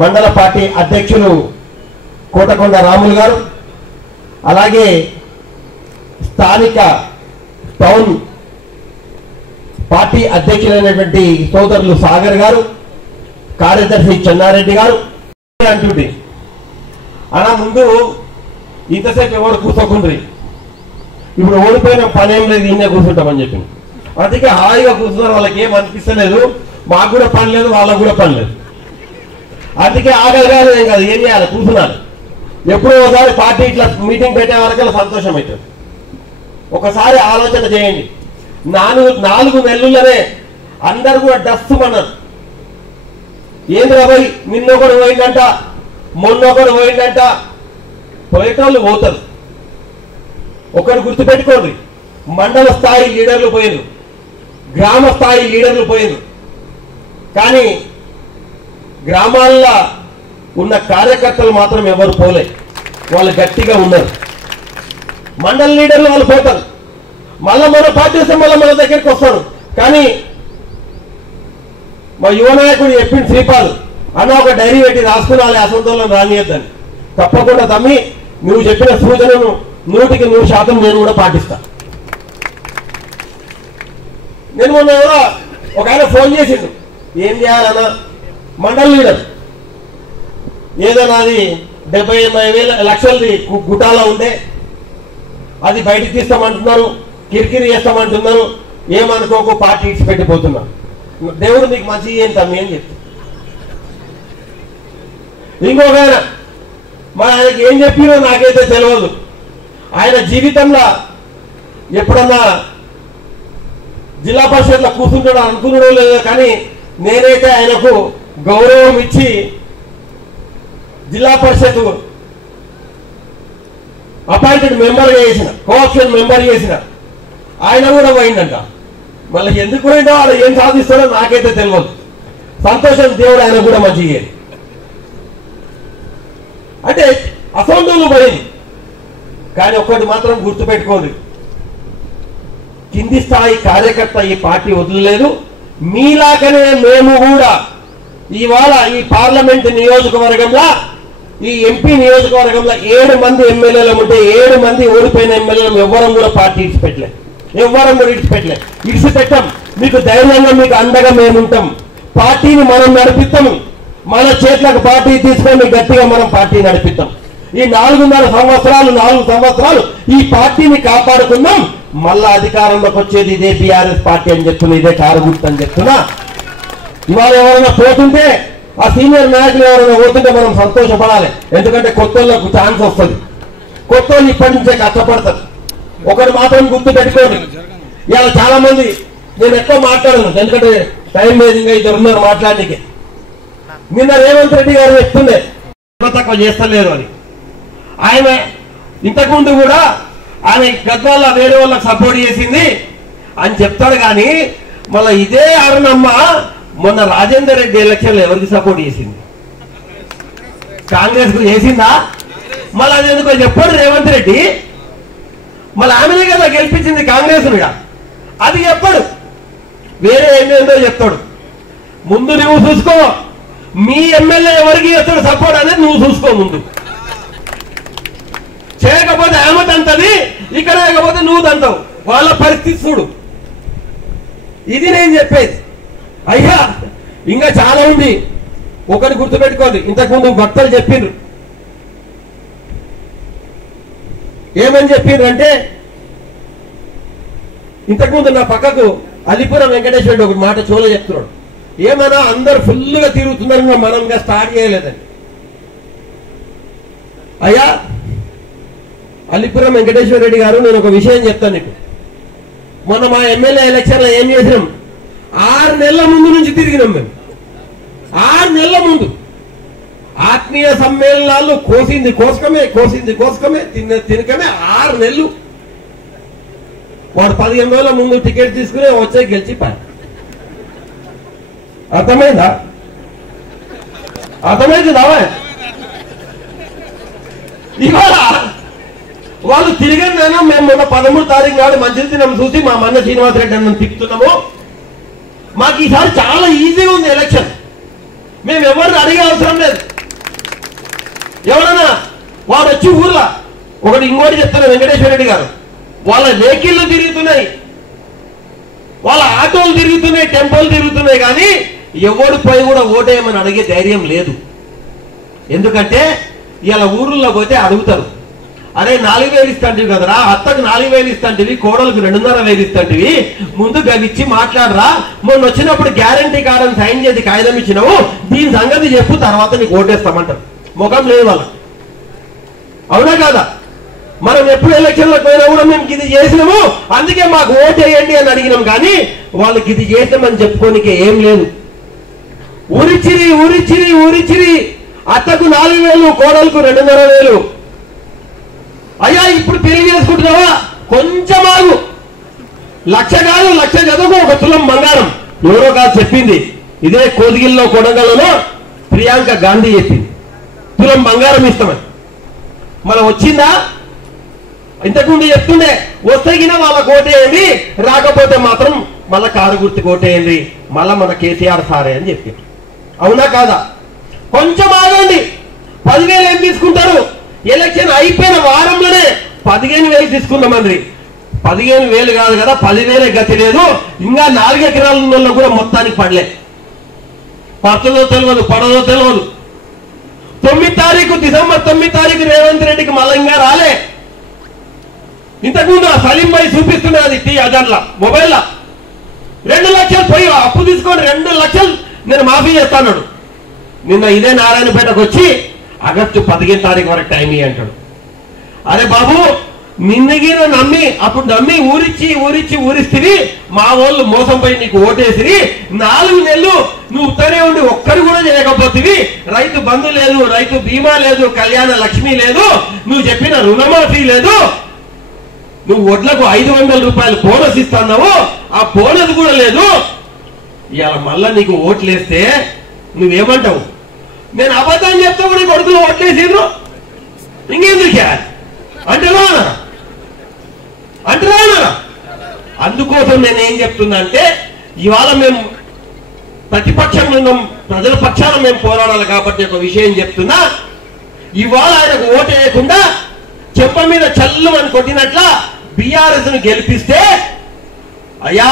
మండల పార్టీ అధ్యక్షులు కోటకొండ రాములు గారు, అలాగే స్థానిక టౌన్ పార్టీ అధ్యక్షులైనటువంటి సోదరులు సాగర్ గారు, కార్యదర్శి చెన్నారెడ్డి గారు అంటుంటే అలా ముందు ఇంతసేపు ఎవరు కూర్చోకుండ్రి, ఇప్పుడు ఓడిపోయిన పనేం లేదు, ఇన్నే కూర్చుంటామని చెప్పింది. అందుకే హాయిగా కూర్చున్నారు, వాళ్ళకి ఏం అనిపిస్తలేదు, మాకు కూడా పని లేదు, వాళ్ళకు కూడా పని లేదు. అందుకే ఆగలిగాలి ఏం కాదు, ఏం చేయాలి, కూర్చున్నారు. ఎప్పుడో ఒకసారి పార్టీ ఇట్లా మీటింగ్ పెట్టే వరకల్లా సంతోషం అవుతుంది. ఒకసారి ఆలోచన చేయండి. 4 నెలల్లోనే అందరు కూడా డస్తుమన్నారు. ఏంద్రా పోయి నిన్నొకడు పోయిందంట, మొన్నొకడు పోయిందంట, పోయేటోళ్ళు పోతారు. ఒకటి గుర్తుపెట్టుకోండి, మండల స్థాయి లీడర్లు పోయిండ్రు, గ్రామ స్థాయి లీడర్లు పోయిండ్రు, కానీ గ్రామాల్లో ఉన్న కార్యకర్తలు మాత్రం ఎవరు పోలే, వాళ్ళు గట్టిగా ఉన్నారు. మండల లీడర్లు వాళ్ళు పోతారు, మళ్ళీ మన పార్టీ వస్తే మళ్ళీ మన దగ్గరికి వస్తారు. కానీ మా యువ నాయకుడు చెప్పింది శ్రీపాల్ అన్న, ఒక డైరీ పెట్టి రాసుకున్నాలి, అసంతోళన రానియద్దని. తప్పకుండా తమ్మి నువ్వు చెప్పిన సూచనను 100% నేను కూడా పాటిస్తా. నేను మొన్న ఎవరో ఒక ఆయన ఫోన్ చేసిండు, ఏం చేయాలన్నా మండల లీడర్ ఏదో నాది 70-80 లక్షలది గుటాలో ఉంటే అది బయటికి తీస్తామంటున్నారు, కిరికిరి చేస్తామంటున్నారు, ఏమనుకోకు పార్టీ ఇచ్చి పెట్టిపోతున్నా, దేవుడు నీకు మంచి ఏం తమ్మి అని చెప్తా. ఇంకొక ఆయన మరి ఆయనకి ఏం చెప్పినో నాకైతే తెలియదు. ఆయన జీవితంలో ఎప్పుడన్నా జిల్లా పరిషత్లో కూర్చుంటాడో అనుకున్నాడో లేదో, కానీ నేనైతే ఆయనకు గౌరవం ఇచ్చి జిల్లా పరిషత్ అపాయింటెడ్ మెంబర్ చేసిన, కోఆప్షన్ మెంబర్ చేసిన, ఆయన కూడా పోయిందంట. మళ్ళీ ఎందుకు పోయిందో ఆడ ఏం సాధిస్తాడో నాకైతే తెలియదు. సంతోషం, దేవుడు ఆయన కూడా మంచిగా. అంటే అసౌంటోళ్ళు పోయింది. కానీ ఒక్కటి మాత్రం గుర్తుపెట్టుకోండి, కింది స్థాయి కార్యకర్త ఈ పార్టీ వదలలేదు. మీలాగనే మేము కూడా ఇవాళ ఈ పార్లమెంట్ నియోజకవర్గంలో, ఈ ఎంపీ నియోజకవర్గంలో 7 మంది ఎమ్మెల్యేలు ఉంటే 7 మంది ఓడిపోయిన ఎమ్మెల్యేలు ఎవ్వరం కూడా పార్టీ ఇడిచిపెట్టలేదు. ఎవ్వరం కూడా ఇడిచిపెట్టాం. మీకు ధైర్యంగా మీకు అండగా మేము ఉంటాం. పార్టీని మనం నడిపిస్తాము. మన చేతులకు పార్టీ తీసుకొని గట్టిగా మనం పార్టీ నడిపిస్తాం. ఈ 4 సంవత్సరాలు ఈ పార్టీని కాపాడుకున్నాం. మళ్ళా అధికారంలోకి వచ్చేది ఇదే బీఆర్ఎస్ పార్టీ అని చెప్తున్నా, ఇదే కారు గుర్తు అని చెప్తున్నా. ఇవాళ ఎవరైనా పోతుంటే, ఆ సీనియర్ నాయకులు ఎవరైనా పోతుంటే మనం సంతోషపడాలి. ఎందుకంటే కొత్త వాళ్ళకు ఛాన్స్ వస్తుంది. కొత్త వాళ్ళు ఇప్పటి నుంచే కష్టపడతారు. ఒకటి మాత్రం గుర్తు పెట్టుకోండి, ఇవాళ చాలా మంది, నేను ఎక్కువ మాట్లాడను ఎందుకంటే టైం లేదు, ఇంకా ఇద్దరు ఉన్నారు మాట్లాడడానికి. నిన్న రేవంత్ రెడ్డి గారు చెప్తుండే తక్కువ చేస్తలేరు అని. ఆయన ఇంతకుముందు కూడా ఆయన గద్వాల వేరే వాళ్ళకి సపోర్ట్ చేసింది అని చెప్తాడు. కానీ మళ్ళీ ఇదే అరుణమ్మ మొన్న రాజేందర్ రెడ్డి ఎలక్షన్లో ఎవరికి సపోర్ట్ చేసింది? కాంగ్రెస్ కు చేసిందా? మళ్ళీ అది ఎందుకో చెప్పాడు రేవంత్ రెడ్డి. మళ్ళీ ఆమెనే కదా గెలిపించింది కాంగ్రెస్ మీద, అది చెప్పాడు. వేరే ఏమేందో చెప్తాడు. ముందు నువ్వు చూసుకో, మీ ఎమ్మెల్యే ఎవరికి చేస్తాడు సపోర్ట్ అనేది నువ్వు చూసుకో. ముందు చేయకపోతే ఆమె తంతది, ఇక్కడ లేకపోతే నువ్వు తంతావు. వాళ్ళ పరిస్థితి చూడు. ఇది నేను చెప్పేది. అయ్యా ఇంకా చాలా ఉంది. ఒకటి గుర్తుపెట్టుకోండి, ఇంతకుముందు భక్తులు చెప్పిండ్రు. ఏమని చెప్పిండ్రు అంటే, ఇంతకుముందు నా పక్కకు అలిపురం వెంకటేశ్వర రెడ్డి ఒక మాట చోలో చెప్తున్నాడు. ఏమన్నా అందరు ఫుల్గా తిరుగుతున్నారు, మనం ఇంకా స్టార్ట్ చేయలేదని. అయ్యా అలిపురం వెంకటేశ్వర రెడ్డి గారు, నేను ఒక విషయం చెప్తాను నీకు. మొన్న మా ఎమ్మెల్యే ఎలక్షన్లో ఏం చేసినాం? 6 నెలల ముందు నుంచి తిరిగినాం మేము. 6 నెలల ముందు ఆత్మీయ సమ్మేళనాలు కోసుకమే తినకమే 6 నెలలు. వాడు 15 రోజుల ముందు టికెట్ తీసుకుని వచ్చే గెలిచిపోయారు. అర్థమైందా? అర్థమైందా? ఇవాళ వాళ్ళు తిరిగిన మేము మొన్న 13 తారీఖు నాడు మంచి దినం చూసి మా మన్న శ్రీనివాసరెడ్డి అన్న తిప్పుతున్నాము. మాకు ఈసారి చాలా ఈజీగా ఉంది ఎలక్షన్. మేము ఎవరిని అడిగే అవసరం లేదు. ఎవరన్నా వాడు వచ్చి ఊర్లో ఒకటి ఇంకోటి చెప్తారు వెంకటేశ్వర రెడ్డి గారు, వాళ్ళ వెహికల్లు తిరుగుతున్నాయి, వాళ్ళ ఆటోలు తిరుగుతున్నాయి, టెంపోలు తిరుగుతున్నాయి. కానీ ఎవడు పోయి కూడా ఓటేయమని అడిగే ధైర్యం లేదు. ఎందుకంటే ఇలా ఊర్లో పోతే అడుగుతారు, అరే 4,000 ఇస్తాంటివి కదరా, అత్తకు 4,000 ఇస్తాంటివి, కోడలకు 2,500 ఇస్తాంటివి, ముందు గవిచ్చి మాట్లాడరా, మొన్న వచ్చినప్పుడు గ్యారంటీ కార్డు అని సైన్ చేసి కాగితం ఇచ్చినావు, దీని సంగతి చెప్పు, తర్వాత నీకు ఓటేస్తామంటారు. ముఖం లేదు వాళ్ళ. అవునా కాదా? మనం ఎప్పుడు ఎలక్షన్లకు పోయినా కూడా మేము ఇది చేసినాము, అందుకే మాకు ఓటు వేయండి అని అడిగినాం. కానీ వాళ్ళకి ఇది చేసామని చెప్పుకోనికే ఏం లేదు. ఊరిచిరి అత్తకు 4,000, కోడలకు 2,500. అయ్యా ఇప్పుడు పెళ్లి చేసుకుంటున్నావా? కొంచెం ఆగు. 1,00,000 కాదు, 1,00,000 చదువుకు 1 తులం బంగారం. ఎవరో కాదు చెప్పింది, ఇదే కోదిగిల్లో కొడంగల్లో ప్రియాంక గాంధీ చెప్పింది, తులం బంగారం ఇస్తామని. మనం వచ్చిందా? ఇంతకుముందు చెప్తుండే, వస్తగిన వాళ్ళకు ఓటేయండి, రాకపోతే మాత్రం మళ్ళా కారు గుర్తుకు ఓటేయండి, మళ్ళా మన కేసీఆర్ సారే అని చెప్పి. అవునా కాదా? కొంచెం ఆగండి. 10,000 ఏం తీసుకుంటారు? ఎలక్షన్ అయిపోయిన వారంలోనే 15,000 తీసుకుందామండి. 15,000 కాదు కదా, 10,000 గతి లేదు. ఇంకా 4 ఎకరాల ఉన్న కూడా మొత్తానికి పడలే. పడుతుందో తెలియదు, పడదో తెలియదు. 9 తారీఖు, డిసెంబర్ 9 తారీఖు రేవంత్ రెడ్డికి మళ్ళీ ఇంకా రాలే. ఇంతకుముందు ఆ సలీం భాయ్ చూపిస్తున్నా, అది అదర్లా మొబైల్లా 2 లక్షలు పోయి అప్పు తీసుకొని 2 లక్షలు నేను మాఫీ చేస్తాను. నిన్న ఇదే నారాయణపేటకు వచ్చి ఆగస్టు 15 తారీఖు వరకు టైం ఇయ్యి అంటాడు. అరే బాబు, నిన్నగిన నమ్మి అప్పుడు నమ్మి ఊరిస్తివి, మా వాళ్ళు మోసం పోయి నీకు ఓటేసి 4 నెలలు నువ్వు ఉత్తరే ఉండి ఒక్కరు కూడా చేయకపోతివి. రైతు బంధు లేదు, రైతు బీమా లేదు, కళ్యాణ లక్ష్మి లేదు, నువ్వు చెప్పిన రుణమాఫీ లేదు. నువ్వు వడ్లకు 500 రూపాయలు బోనస్ ఇస్తున్నావు, ఆ బోనస్ కూడా లేదు. ఇవాళ మళ్ళా నీకు ఓట్లేస్తే నువ్వేమంటావు? నేను అబద్ధం చెప్తా కూడా కొడుకులు ఓట్లేసిండ్రు, ఇంకెందుకు అంటేనా అంటేనా? అందుకోసం నేను ఏం చెప్తున్నా అంటే, ఇవాళ మేము ప్రతిపక్షంలో ఉన్నాం, ప్రజల పక్షాన మేము పోరాడాలి కాబట్టి ఒక విషయం చెప్తున్నా. ఇవాళ ఆయనకు ఓటు వేయకుండా చెంప మీద చల్లు అని కొట్టినట్ల బీఆర్ఎస్ ను గెలిపిస్తే, అయ్యా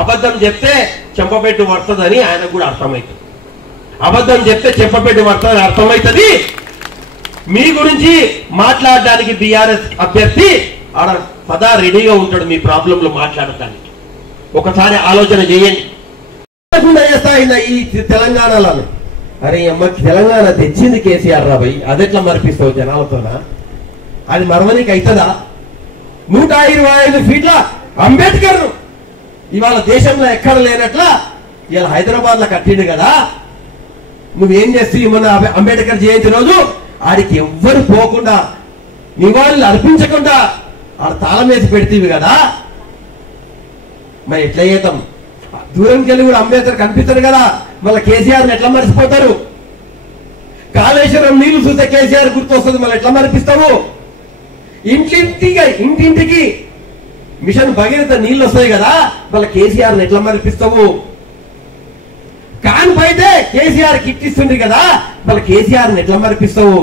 అబద్ధం చెప్తే చెంపపెట్టు పడుతుందని ఆయనకు కూడా అర్థమవుతుంది. అబద్ధం చెప్తే చెంపపెట్టు పడుతుందని అర్థమవుతుంది. మీ గురించి మాట్లాడడానికి బీఆర్ఎస్ అభ్యర్థి ఆడ సదా రెడీగా ఉంటాడు మీ ప్రాబ్లంలో మాట్లాడటానికి. ఒకసారి ఆలోచన చేయండి. ఈ తెలంగాణలో అరే అమ్మ తెలంగాణ తెచ్చింది కేసీఆర్ రాబోయ్, అదెట్లా మరిపిస్తావు జనాలతోనా? అది మరవనికి అవుతుందా? 125 ఫీట్ల అంబేద్కర్ ఇవాళ దేశంలో ఎక్కడ లేనట్లా ఇవాళ హైదరాబాద్ లో కట్టిండు కదా. నువ్వేం చేస్తే మన అంబేద్కర్ జయంతి రోజు ఆడికి ఎవ్వరు పోకుండా నివాళులు అర్పించకుండా ఆడ తాళం వేసి పెడితేవి కదా. మరి ఎట్లా చేద్దాం? దూరంకి వెళ్ళి కూడా అంబేద్కర్ కనిపిస్తాడు కదా, మళ్ళీ కేసీఆర్ని ఎట్లా మర్చిపోతారు? కాళేశ్వరం నీళ్లు చూస్తే కేసీఆర్ గుర్తొస్తుంది, మళ్ళీ ఎట్లా మరిపిస్తావు? ఇంటింటికి మిషన్ భగీరథ నీళ్లు వస్తాయి కదా, మళ్ళీ కేసీఆర్ని ఎట్లా మరిపిస్తావు? కాన్పు అయితే కేసీఆర్ కిట్ ఇస్తుంది కదా, మళ్ళీ కేసీఆర్ని ఎట్లా మరిపిస్తావు?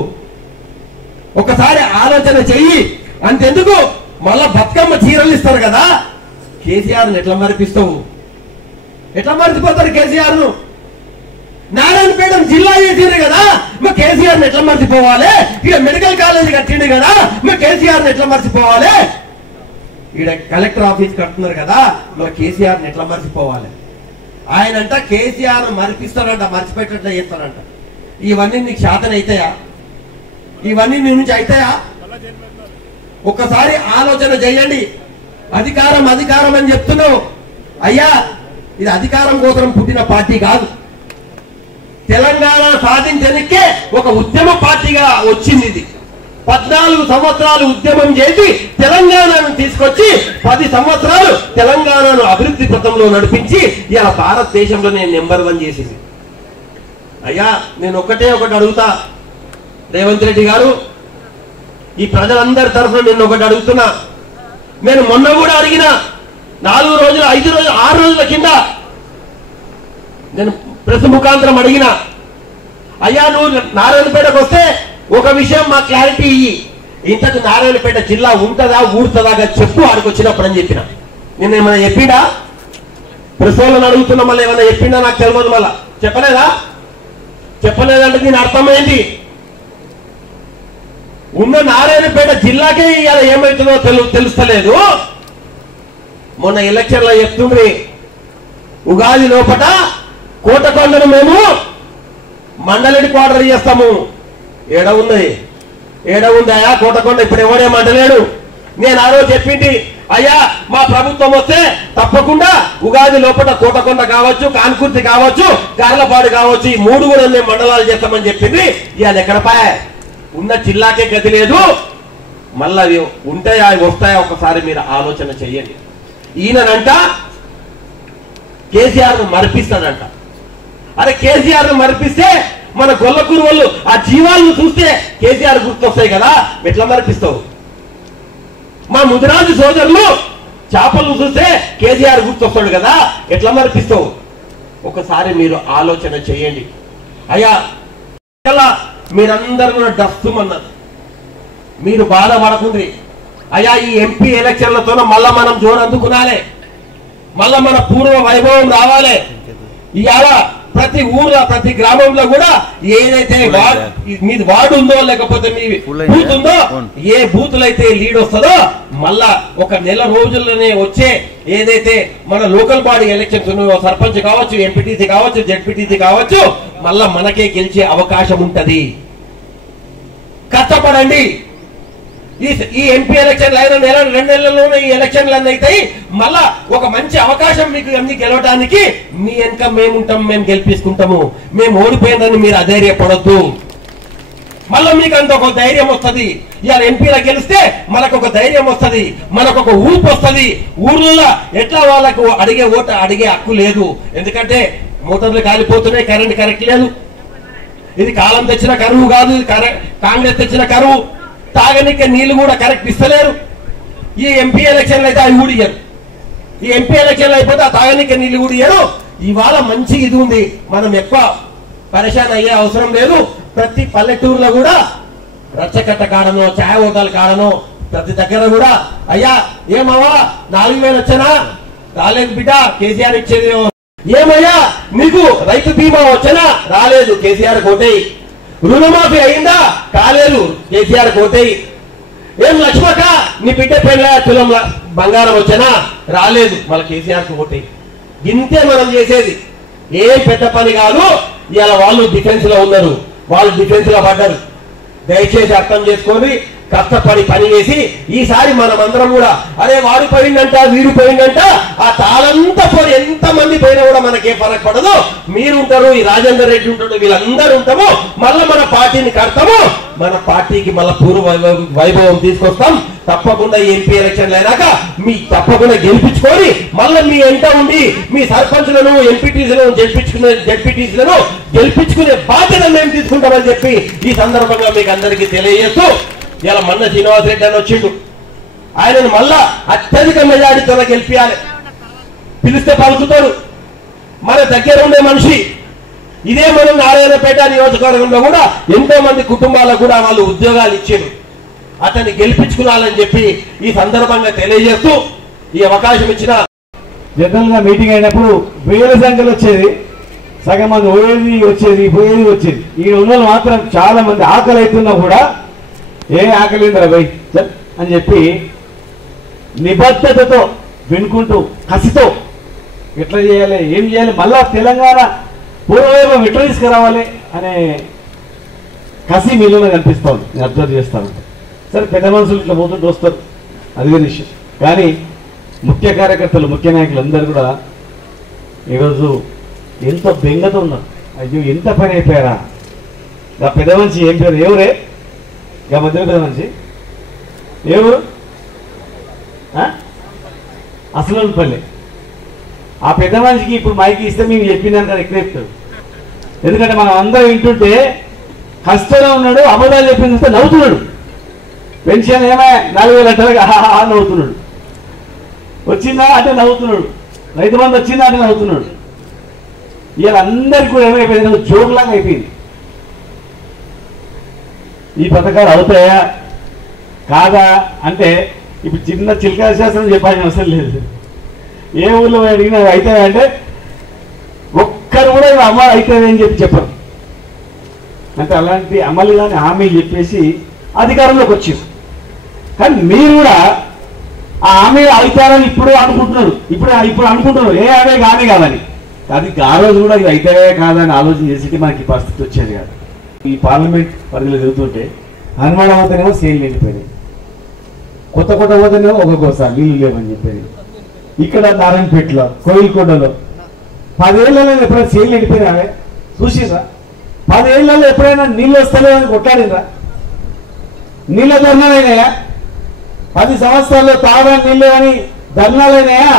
ఒకసారి ఆలోచన చెయ్యి. అంతెందుకు మళ్ళా బతుకమ్మ చీరలు ఇస్తారు కదా, కేసీఆర్ని ఎట్లా మరిపిస్తావు? ఎట్లా మర్చిపోతారు కేసీఆర్ ను? నారాయణపేట జిల్లా చేసిండ్రు కదా, మా కేసీఆర్ ని ఎట్లా మర్చిపోవాలి? ఇక మెడికల్ కాలేజ్ కట్టిండు కదా, మా కేసీఆర్ ని ఎట్లా మర్చిపోవాలి? ఈడ కలెక్టర్ ఆఫీస్ కడుతున్నారు కదా, మా కేసీఆర్ ని ఎట్లా మర్చిపోవాలి? ఆయనంట కేసీఆర్ ను మరిపిస్తారంట, మర్చిపెట్టేట్లా చేస్తారంట. ఇవన్నీ నీకు శాతం అవుతాయా? ఇవన్నీ నీ నుంచి అవుతాయా? ఒక్కసారి ఆలోచన చేయండి. అధికారం అధికారం అని చెప్తున్నావు అయ్యా, ఇది అధికారం కోసం పుట్టిన పార్టీ కాదు. తెలంగాణ సాధించడానికే ఒక ఉద్యమ పార్టీగా వచ్చింది. ఇది 14 సంవత్సరాలు ఉద్యమం చేసి తెలంగాణను తీసుకొచ్చి 10 సంవత్సరాలు తెలంగాణను అభివృద్ధి పథంలో నడిపించి ఇలా భారతదేశంలోనే నెంబర్ 1 చేసింది. అయ్యా నేను ఒకటి అడుగుతా రేవంత్ రెడ్డి గారు, ఈ ప్రజలందరి తరఫున నేను ఒకటి అడుగుతున్నా. నేను మొన్న కూడా అడిగిన 4 రోజులు 5 రోజులు 6 రోజుల కింద నేను ప్రెస్ ముఖాంతరం అడిగిన, అయ్యా నువ్వు నారాయణపేటకు వస్తే ఒక విషయం మా క్లారిటీ ఇయ్యి, ఇంతకు నారాయణపేట జిల్లా ఉంటుందా ఊడుతుందా చెప్పు ఆడికి వచ్చినప్పుడు అని చెప్పిన. నేను ఏమైనా చెప్పిండా? ప్రెస్ వాళ్ళని అడుగుతున్నా, మళ్ళీ ఏమైనా చెప్పిండా నాకు తెలియదు. మళ్ళా చెప్పలేదంటే దీని అర్థమైంది. ఉన్న నారాయణపేట జిల్లాకే ఇవాళ ఏమవుతుందో తెలుస్తలేదు. మొన్న ఎలక్షన్లో చెప్తుండ్రి, ఉగాది లోపల కోటకొండను మేము మండలికి క్వార్టర్ చేస్తాము. ఏడ ఉందయా కోటకొండ? ఇప్పుడు ఎవడేమంటలేడు. నేను ఆ రోజు చెప్పింది, అయ్యా మా ప్రభుత్వం వస్తే తప్పకుండా ఉగాది లోపల కోటకొండ కావచ్చు, కాన్కుర్తి కావచ్చు, గార్లపాడు కావచ్చు, ఈ 3 కూడా మేము మండలాలు చేస్తామని చెప్పింది. ఇవాళ ఎక్కడపా ఉన్న జిల్లాకే గతి లేదు. మళ్ళీ అవి ఉంటాయా వస్తాయా ఒకసారి మీరు ఆలోచన చెయ్యండి. ఈయనంట కేసీఆర్ ను మరిపిస్తాడంట. అరే కేసీఆర్ ను మరిపిస్తే మన గొల్లకూరు వాళ్ళు ఆ జీవాలను చూస్తే కేసీఆర్ గుర్తొస్తాయి కదా, ఎట్లా మరిపిస్తావు? మా ముదిరాజు సోదరులు చేపలను చూస్తే కేసీఆర్ గుర్తొస్తాడు కదా, ఎట్లా మరిపిస్తావు? ఒకసారి మీరు ఆలోచన చేయండి. అయ్యా మీరందరూ డస్తుమన్నారు, మీరు బాధపడకుండ్రి. అయ్యా ఈ ఎంపీ ఎలక్షన్లతో మళ్ళా మనం జోరు అందుకునాలి, మళ్ళా మన పూర్వ వైభవం రావాలి. ఇవాళ ప్రతి ఊర్లో ప్రతి గ్రామంలో కూడా ఏదైతే మీ వార్డు ఉందో లేకపోతే మీ బూత్ ఉందో, ఏ బూతులు అయితే లీడ్ వస్తుందో మళ్ళా ఒక నెల రోజుల్లోనే వచ్చే ఏదైతే మన లోకల్ బాడీ ఎలక్షన్స్ ఉన్నాయో, సర్పంచ్ కావచ్చు, ఎంపీటీసీ కావచ్చు, జెడ్పీటీసీ కావచ్చు, మళ్ళా మనకే గెలిచే అవకాశం ఉంటది. కష్టపడండి. ఈ ఎంపీ ఎలక్షన్లు అయిన 2 నెలల్లోనే ఈ ఎలక్షన్లు అన్నీ అవుతాయి. మళ్ళా ఒక మంచి అవకాశం మీకు అన్ని గెలవడానికి మీ వెనక మేముంటాం, మేము గెలిపించుకుంటాము. మేము ఓడిపోయిందని మీరు అధైర్యపడొద్దు. మళ్ళీ మీకు అంత ఒక ధైర్యం వస్తుంది. ఇవాళ ఎంపీలో గెలిస్తే మనకు ఒక ధైర్యం వస్తుంది, మనకు ఒక ఊపు వస్తుంది. ఊర్లలో ఎట్లా వాళ్ళకు అడిగే హక్కు లేదు. ఎందుకంటే మోటార్లు కాలిపోతున్నాయి, కరెంట్ కరెక్ట్ లేదు. ఇది కాలం తెచ్చిన కరువు కాదు, ఇది కాంగ్రెస్ తెచ్చిన కరువు. తాగనిక నీళ్లు కూడా కరెక్ట్ ఇస్తలేరు. ఈ ఎంపీ ఎలక్షన్లు అయితే అవి కూడా ఇయ్యరు. ఈ ఎంపీ ఎలక్షన్లు అయిపోతే ఆ తాగనిక నీళ్లు కూడా ఇయ్యరు. ఇవాళ మంచి ఇది ఉంది, మనం ఎక్కువ పరేషాన్ అయ్యే అవసరం లేదు. ప్రతి పల్లెటూరులో కూడా రచ్చకట్ట కాడనో ఛాయ్ హోటల్ కాడనో ప్రతి దగ్గర కూడా అయ్యా ఏమవ్వా 4,000 వచ్చానా? రాలేదు బిడ్డ, కేసీఆర్ ఇచ్చేది. ఏమయ్యా నీకు రైతు బీమా వచ్చానా? రాలేదు, కేసీఆర్ కోటేయి. రుణమాఫీ అయిందా? కాలేదు, కేసీఆర్ కోటేయి. ఏం లక్ష్మక్క నీ బిడ్డ పెళ్ళ తులం బంగారం వచ్చానా? రాలేదు, మళ్ళీ కేసీఆర్ కోటేయి. ఇంతే మనం చేసేది, ఏం పెద్ద పని కాదు. ఇవాళ వాళ్ళు డిఫెన్స్ లో ఉన్నారు, వాళ్ళు డిఫెన్స్ లో పడ్డారు. దయచేసి అర్థం చేసుకొని కష్టపడి పని చేసి ఈసారి మనమందరం కూడా అరే వాడు పోయిందంట వీడు పోయిందంట ఆ తాళంతా పోయి ఎంత మంది పోయినా కూడా మనకే ఫరక్ పడదు. మీరు ఉంటారు, ఈ రాజేందర్ రెడ్డి ఉంటాడు, వీళ్ళందరూ ఉంటాము. మళ్ళీ మన పార్టీని కడతాము, మన పార్టీకి మళ్ళీ పూర్వ వైభవం తీసుకొస్తాం. తప్పకుండా ఎంపీ ఎలక్షన్లు అయినాక మీ తప్పకుండా గెలిపించుకొని మళ్ళీ మీ ఎంట ఉండి మీ సర్పంచ్లను ఎంపీటీసీలను జెడ్పీటీసీలను గెలిపించుకునే బాధ్యత మేము తీసుకుంటామని చెప్పి ఈ సందర్భంగా మీకు అందరికీ తెలియజేస్తూ ఇలా మొన్న శ్రీనివాసరెడ్డి అని వచ్చిండు, ఆయనను మళ్ళా అత్యధిక మెజారిటీతో గెలిపియాలి. పిలిస్తే పలుకుతారు, మన దగ్గర ఉండే మనిషి. ఇదే మనం నారాయణపేట నియోజకవర్గంలో కూడా ఎంతో మంది కుటుంబాలకు కూడా వాళ్ళు ఉద్యోగాలు ఇచ్చారు. అతన్ని గెలిపించుకోవాలని చెప్పి ఈ సందర్భంగా తెలియజేస్తూ ఈ అవకాశం ఇచ్చిన జనరల్ గా మీటింగ్ అయినప్పుడు వేల సంఖ్యలు వచ్చేది, సగం మంది పోయేది వచ్చేది. ఈ ఉన్న మాత్రం చాలా మంది ఆకలి అవుతున్నా కూడా ఏ ఆకలిందిరా భయ్ అని చెప్పి నిబద్ధతతో వినుకుంటూ కసితో ఎట్లా చేయాలి, ఏం చేయాలి, మళ్ళా తెలంగాణ పూర్వవైభవం ఎట్లా తీసుకురావాలి అనే కసి మీలో కనిపిస్తా ఉంది. నేను అబ్జర్వ్ చేస్తాను. సరే పెద్ద మనుషులు ఇట్లా పోతుంటూ వస్తారు, అది వేరే విషయం. కానీ ముఖ్య కార్యకర్తలు ముఖ్య నాయకులు అందరూ కూడా ఈరోజు ఎంతో బెంగతో ఉన్నారు. అయ్యో ఎంత పని అయిపోయారా. ఆ పెద్ద మనిషి ఏం పేరు, ఎవరే ఇక మధ్యలో పెద్ద మనిషి ఎవరు? అసలుపల్లి. ఆ పెద్ద మనిషికి ఇప్పుడు మైకి ఇస్తే మేము చెప్పినాక ఎక్కువ చెప్తాడు. ఎందుకంటే మనం అందరం వింటుంటే కష్టంలో ఉన్నాడు, అబద్ధాలు చెప్పింది నవ్వుతున్నాడు. పెన్షన్ ఏమో 4,000 అంటారు, నవ్వుతున్నాడు. వచ్చిందా అంటే నవ్వుతున్నాడు. రైతు బంధు వచ్చిందా అంటే నవ్వుతున్నాడు. ఇవాళ అందరికి కూడా ఏమైపోయింది, జోక్లాగా అయిపోయింది. ఈ పథకాలు అవుతాయా కాదా అంటే ఇప్పుడు చిన్న చిలకా శాస్త్రం చెప్పాల్సిన అవసరం లేదు. ఏ ఊళ్ళో అడిగినా అవుతాయా అంటే ఒక్కరు కూడా ఇవి అమలు అవుతాయి అని చెప్పరు. అంటే అలాంటి అమలు కానీ హామీలు చెప్పేసి అధికారంలోకి వచ్చింది. కానీ మీరు కూడా ఆ హామీలు అవుతారని ఇప్పుడు అనుకుంటున్నారు. ఇప్పుడు అనుకుంటున్నారు ఏ హామీ కానీ కాదని. అది ఆ రోజు కూడా ఇవి అవుతాయా కాదని ఆలోచన చేసి మనకి పరిస్థితి వచ్చేది కాదు. ఈ పార్లమెంట్ పరిధిలో జరుగుతుంటే హనుమాన్ పోతేనేమో సేల్ నిండిపోయినాయి, కొత్త పోతేనేమో ఒక్కొక్కసారి నీళ్ళు లేవని చెప్పేది. ఇక్కడ నారాయణపేటలో కోయిల్కొండలో 10 ఏళ్లలో ఎప్పుడైనా సేల్ నిండిపోయినా చూసిరా? 10 ఏళ్లలో ఎప్పుడైనా నీళ్ళు వస్తలేదని కొట్లాడినరా? నీళ్ళ ధర్నాలైనాయా? 10 సంవత్సరాల్లో తాగడానికి నీళ్ళు అని ధర్నాలైనాయా?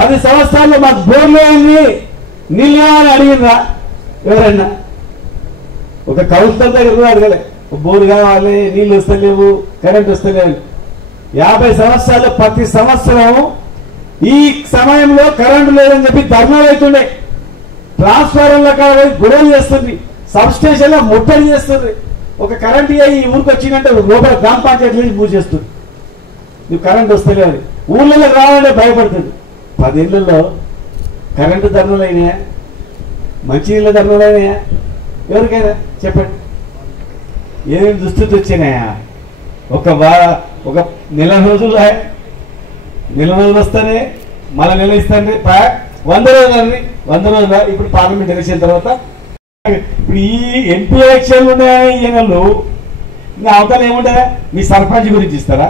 10 సంవత్సరాల్లో మాకు బోర్లు అయింది నీళ్ళు అని అడిగినరా ఎవరైనా? ఒక కౌన్సిలర్ దగ్గర కూడా అడగలే, బోరు కావాలి, నీళ్ళు వస్తలేవు, కరెంట్ వస్తలేవు. 50 సంవత్సరాలు ప్రతి సంవత్సరం ఈ సమయంలో కరెంటు లేదని చెప్పి ధర్నాలు అవుతుండే. ట్రాన్స్ఫార్మర్ల కాడ గొడవలు చేస్తుంది, సబ్ స్టేషన్ లో ముట్టడి చేస్తుంది. ఒక కరెంట్ ఈ ఊరికి వచ్చిందంటే లోపల గ్రామ పంచాయతీ నుంచి పూజ చేస్తుంది. నువ్వు కరెంట్ వస్తలేవు, ఊళ్ళలోకి రావాలంటే భయపడుతుంది. 10 ఏళ్లలో కరెంటు ధర్నాలు అయినాయా? మంచినీళ్ళ ధర్నాలు అయినాయా? ఎవరికైనా చెప్పండి. ఏమేమి దుస్థితి వచ్చినాయా? ఒక నెల రోజులు వస్తానే మళ్ళీ నెల ఇస్తానే 100 రోజులు 100 రోజులు. ఇప్పుడు పార్లమెంట్ ఎలక్షన్ తర్వాత ఇప్పుడు ఈ ఎంపీ ఎలక్షన్లు ఉన్నాయని ఈయనలు ఇంకా అవతల ఏముంటారా? మీ సర్పంచ్ గురించి ఇస్తారా?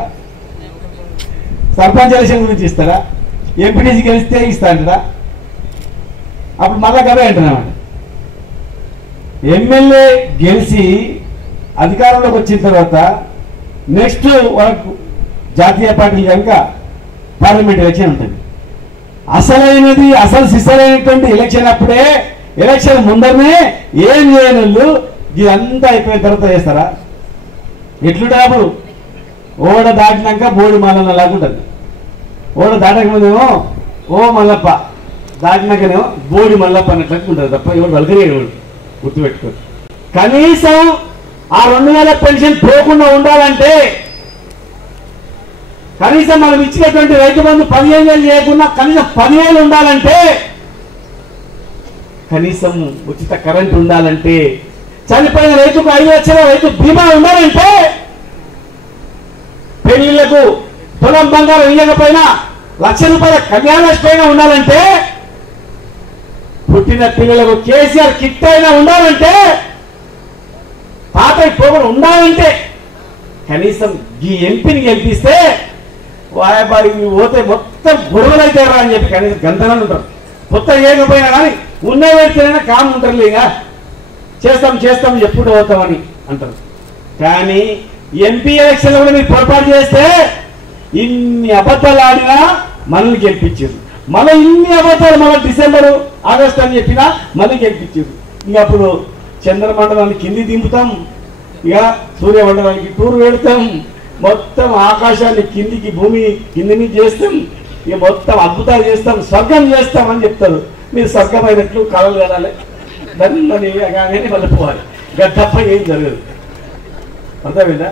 సర్పంచ్ ఎలక్షన్ గురించి ఇస్తారా? ఎంపీటీసీ గెలిస్తే ఇస్తారా? అప్పుడు మళ్ళా కదా అంటున్నామండి. ఎమ్మెల్యే గెలిచి అధికారంలోకి వచ్చిన తర్వాత నెక్స్ట్ వాళ్ళకు జాతీయ పార్టీలు కనుక పార్లమెంట్ ఎలక్షన్ ఉంటుంది. అసలు సిసలైనటువంటి ఎలక్షన్ అప్పుడే, ఎలక్షన్ ముందరనే ఏం చేయని వాళ్ళు ఇదంతా అయిపోయిన తర్వాత చేస్తారా? ఎట్లుంటే అప్పుడు ఓడ దాటినాక బోడి మల్లన్న లాగుంటుంది. ఓడ దాటకముందేమో ఓ మల్లప్ప, దాటినాకనేమో బోడి మల్లప్ప అన్నట్లు ఉంటుంది తప్ప ఎవరు వలకరేవాడు. గుర్తుపెట్టుకో. కనీసం ఆ 2000 పెన్షన్ పోకుండా ఉండాలంటే, కనీసం మనం ఇచ్చినటువంటి రైతు బంధు 15,000 చేయకుండా కనీసం 10,000 ఉండాలంటే, కనీసం ఉచిత కరెంట్ ఉండాలంటే, చనిపోయిన రైతుకు 5 లక్షల రైతు బీమా ఉండాలంటే, పెళ్లిళ్లకు పొలం బంగారం ఇవ్వకపోయినా ₹1,00,000 కళ్యాణలక్ష్మి అయినా ఉండాలంటే, పుట్టిన పిల్లలకు కేసీఆర్ కిట్ అయినా ఉండాలంటే, పాత పోకుండా ఉండాలంటే, కనీసం ఈ ఎంపీని గెలిపిస్తే వాయబాయి పోతే మొత్తం గొడవలైతారా అని చెప్పి కనీసం గంటనని ఉంటారు. కొత్త చేయకపోయినా కానీ ఉన్న వ్యక్తినైనా కామ్ ఉంటారు. ఇక చేస్తాం ఎప్పుడు పోతామని అంటారు. కానీ ఎంపీ ఎలక్షన్లో కూడా మీరు పొరపాటు చేస్తే ఇన్ని అబద్ధాలు ఆడినా మనల్ని గెలిపించారు. మళ్ళీ ఇన్ని అబద్ధాలు మళ్ళీ డిసెంబరు ఆగస్టు అని చెప్పినా మళ్ళీ గెలిపించారు. ఇక అప్పుడు చంద్రమండలాన్ని కింది దింపుతాం, ఇక సూర్యమండలానికి టూర్ పెడతాం, మొత్తం ఆకాశాన్ని కిందికి భూమి కిందిని చేస్తాం, ఇక మొత్తం అద్భుతాలు చేస్తాం, స్వర్గం చేస్తాం అని చెప్తారు. మీరు స్వర్గమైనట్లు కళలు కలాలి, దాన్ని కానీ మళ్ళీ పోవాలి. ఇక తప్ప ఏం జరగదు. అర్థమైందా?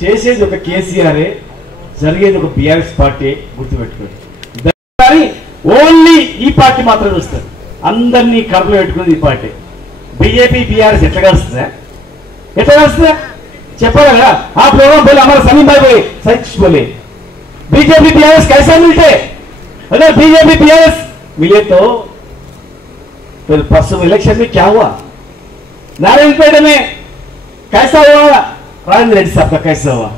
చేసేది ఒక కేసీఆరే, జరిగేది ఒక బీఆర్ఎస్ పార్టీ. గుర్తుపెట్టుకోండి. కానీ ఓన్లీ ఈ పార్టీ మాత్రం చూస్తారు. అందరినీ కడుపులో పెట్టుకునేది ఈ పార్టీ. बीजेपी बीआरएस ఎట్లా కలుస్తుందా? చెప్పాలి కదా. ఆ प्रोग्राम बोले हमारे सनी भाई बोले सच बोले बीजेपी बीआरएस कैसे मिलते? अगर बीजेपी बीआरएस मिले तो फिर परसों इलेक्शन में क्या हुआ? नारायणपेट में कैसा हुआ? राजेंद्र रेड्डी साहब का कैसा हुआ?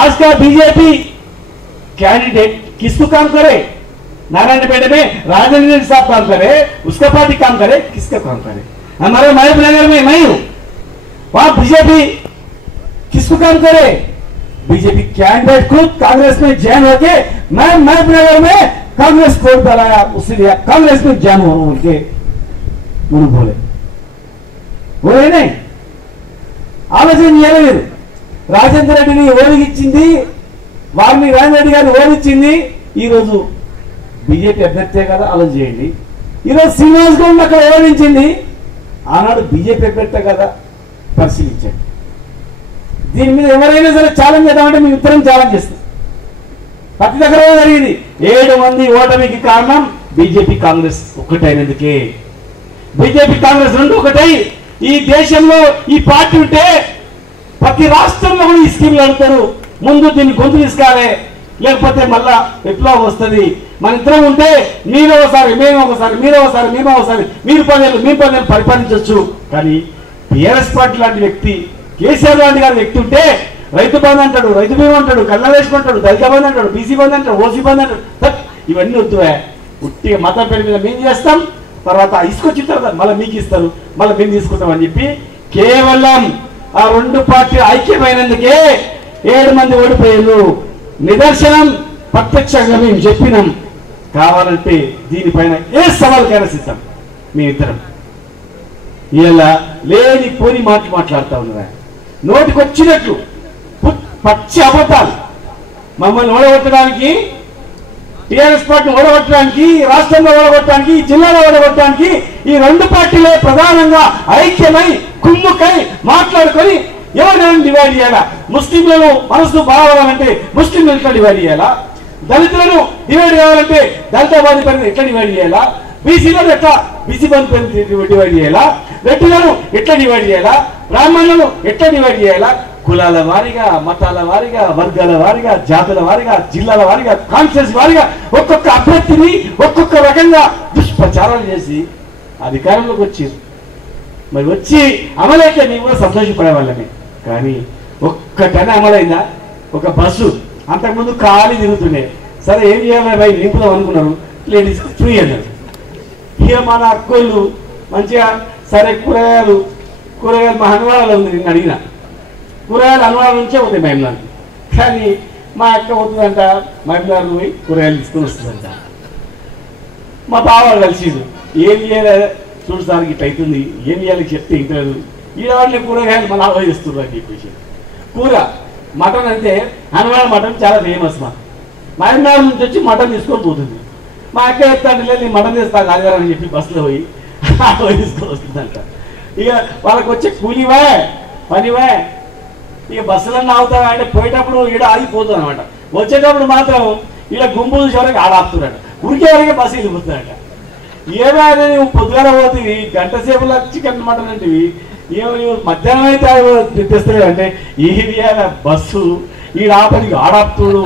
आज का बीजेपी कैंडिडेट किसको काम करे? नारायणपेट में राजेंद्र रेड्डी साहब काम करे, उसका पार्टी काम करे, किसका काम करे? हमारे महबूबनगर में मैं हूं, वहां बीजेपी किसको काम करे? बीजेपी कैंडिडेट खुद कांग्रेस में जॉइन होके मैं महबूबनगर में कांग्रेस को डराया, उसलिए कांग्रेस में जॉइन हो उनके बोले बोले नहीं ఆలోచన చేయలేదు. రాజేంద్ర రెడ్డిని ఓడిగించింది, వారిని రాజేంద్ర రెడ్డి గారిని ఓడించింది ఈరోజు బీజేపీ అభ్యర్థే కదా. ఆలోచన చేయండి. ఈరోజు శ్రీనివాస్ గౌడ్ అక్కడ ఓడించింది, ఆనాడు బీజేపీ అభ్యర్థే కదా. పరిశీలించండి. దీని మీద ఎవరైనా సరే ఛాలెంజ్ చేద్దామంటే మేము ఇద్దరం ఛాలెంజ్ చేస్తాం. ప్రతి దగ్గర జరిగింది. 7 మంది ఓటమికి కారణం బీజేపీ కాంగ్రెస్ ఒక్కటైనందుకే. బీజేపీ కాంగ్రెస్ రెండు ఒకటై ఈ దేశంలో ఈ పార్టీ ఉంటే ప్రతి రాష్ట్రంలో కూడా ఈ స్కీమ్లు అడుగుతారు. ముందు దీన్ని గొంతు తీసుకోవాలి, లేకపోతే మళ్ళా విప్లవం వస్తుంది. మన ఇద్దరం ఉంటే మీరు ఒకసారి మేము ఒకసారి, మీరు ఒకసారి మేము ఒకసారి, మీరు 10 ఏళ్ళు మేము 10 ఏళ్ళు పరిపాలించవచ్చు. కానీ టీఆర్ఎస్ పార్టీ లాంటి వ్యక్తి, కేసీఆర్ లాంటి గారి వ్యక్తి ఉంటే రైతు బంధు అంటాడు, రైతు బీమా అంటాడు, కళ్యాణలక్ష్మి అంటాడు, దళిత బంధు అంటాడు, బీసీ బంధు అంటాడు, ఓసీ బంధు అంటాడు. ఇవన్నీ వద్దువే. ఉట్టిగా మతం పేరు మీద మేము చేస్తాం, తర్వాత ఇసుకొచ్చిన తర్వాత మళ్ళీ మీకు ఇస్తారు, మళ్ళీ మేము తీసుకుంటాం అని చెప్పి కేవలం ఆ రెండు పార్టీలు ఐక్యమైనందుకే 7 మంది ఓడిపోయారు. నిదర్శనం ప్రత్యక్షంగా మేము చెప్పినాం. కావాలంటే దీనిపైన ఏ సవాల్కైనా సిద్ధం. మీ ఇద్దరం ఇలా లేని పోని మాట్లాడుతూ ఉన్నారా? నోటికొచ్చినట్లు పచ్చి అబద్ధాలు. మమ్మల్ని ఓడగొట్టడానికి, టీఆర్ఎస్ పార్టీని ఓడగొట్టడానికి, రాష్ట్రంలో ఓడగొట్టడానికి, జిల్లాలో ఓడగొట్టడానికి ఈ రెండు పార్టీలే ప్రధానంగా ఐక్యమై కుమ్ముకై మాట్లాడుకొని ఎవరినైనా డివైడ్ చేయాలా? ముస్లింలను మనసు బాగాలంటే ముస్లింలు ఎట్లా డివైడ్ చేయాలా? దళితులను డివైడ్ కావాలంటే దళిత బంధు పని ఎట్లా డివైడ్ చేయాలా? బీసీలను ఎట్లా బీసీ బంధు పని డివైడ్ చేయాలా? రెడ్డిలను ఎట్లా డివైడ్ చేయాలా? బ్రాహ్మణులను ఎట్లా డివైడ్ చేయాలా? కులాల వారిగా, మతాల వారిగా, వర్గాల వారిగా, జాతుల వారిగా, జిల్లాల వారిగా, కాన్స్టిట్యూన్సీ వారిగా ఒక్కొక్క అభ్యర్థిని ఒక్కొక్క రకంగా దుష్ప్రచారాలు చేసి అధికారంలోకి వచ్చారు. మరి వచ్చి అమలైతే మేము కూడా సంతోషపడేవాళ్ళమే. కానీ ఒక్కటనే అమలైందా? ఒక బస్సు అంతకుముందు ఖాళీ తిరుగుతుండే. సరే ఏం చేయాలి భయ్, నింపుదాం అనుకున్నారు, లేడీస్ ఫ్రీ అన్నారు. ఇక మన అక్కోళ్ళు మంచిగా సరే కూరగాయలు కూరగాయలు మా హనుమానాలో ఉంది, నిన్ను అడిగిన కూరగాయలు హనుమానం నుంచే పోతాయి మహిళలకు. కానీ మా అక్క పోతుందంట మహిళలు పోయి కూరగాయలు తీసుకొని వస్తుందంట. మా బావాడు కలిసిండు, ఏం చేయాలి చూడు సార్ ఇట్లా అవుతుంది, ఏం చేయాలి చెప్తే ఇంటారు. ఈ వాళ్ళని కూరగాయలు మళ్ళీ ఆలోచిస్తున్నారు అని చెప్పేసి. కూర మటన్ అంటే హనుమాన్ మటన్ చాలా ఫేమస్. మహిళల నుంచి వచ్చి మటన్ తీసుకొని పోతుంది. మా అక్క చెప్తాను లేదు నేను మటన్ చేస్తాను ఆదివారం అని చెప్పి బస్సులో పోయి తీసుకొని వస్తుందంట. ఇక వాళ్ళకి వచ్చే కూలివా పనివా, ఇక బస్సులన్నీ అవుతావా అంటే పోయేటప్పుడు ఈడ ఆగిపోతుంది అనమాట. వచ్చేటప్పుడు మాత్రం ఇలా గుంపు చూసేవారికి ఆడాపుతున్నాడు, ఉరికే వరకే బస్సు వెళ్ళిపోతుందట. ఏమైనా నువ్వు పొద్దుగాల పోతుంది గంట సేపులో చికెన్ మటన్ అంటివి, ఏమో నువ్వు మధ్యాహ్నం అయితే తెస్తలేవు అంటే ఏది బస్సు ఈడ ఆపనికి ఆడాపుతుడు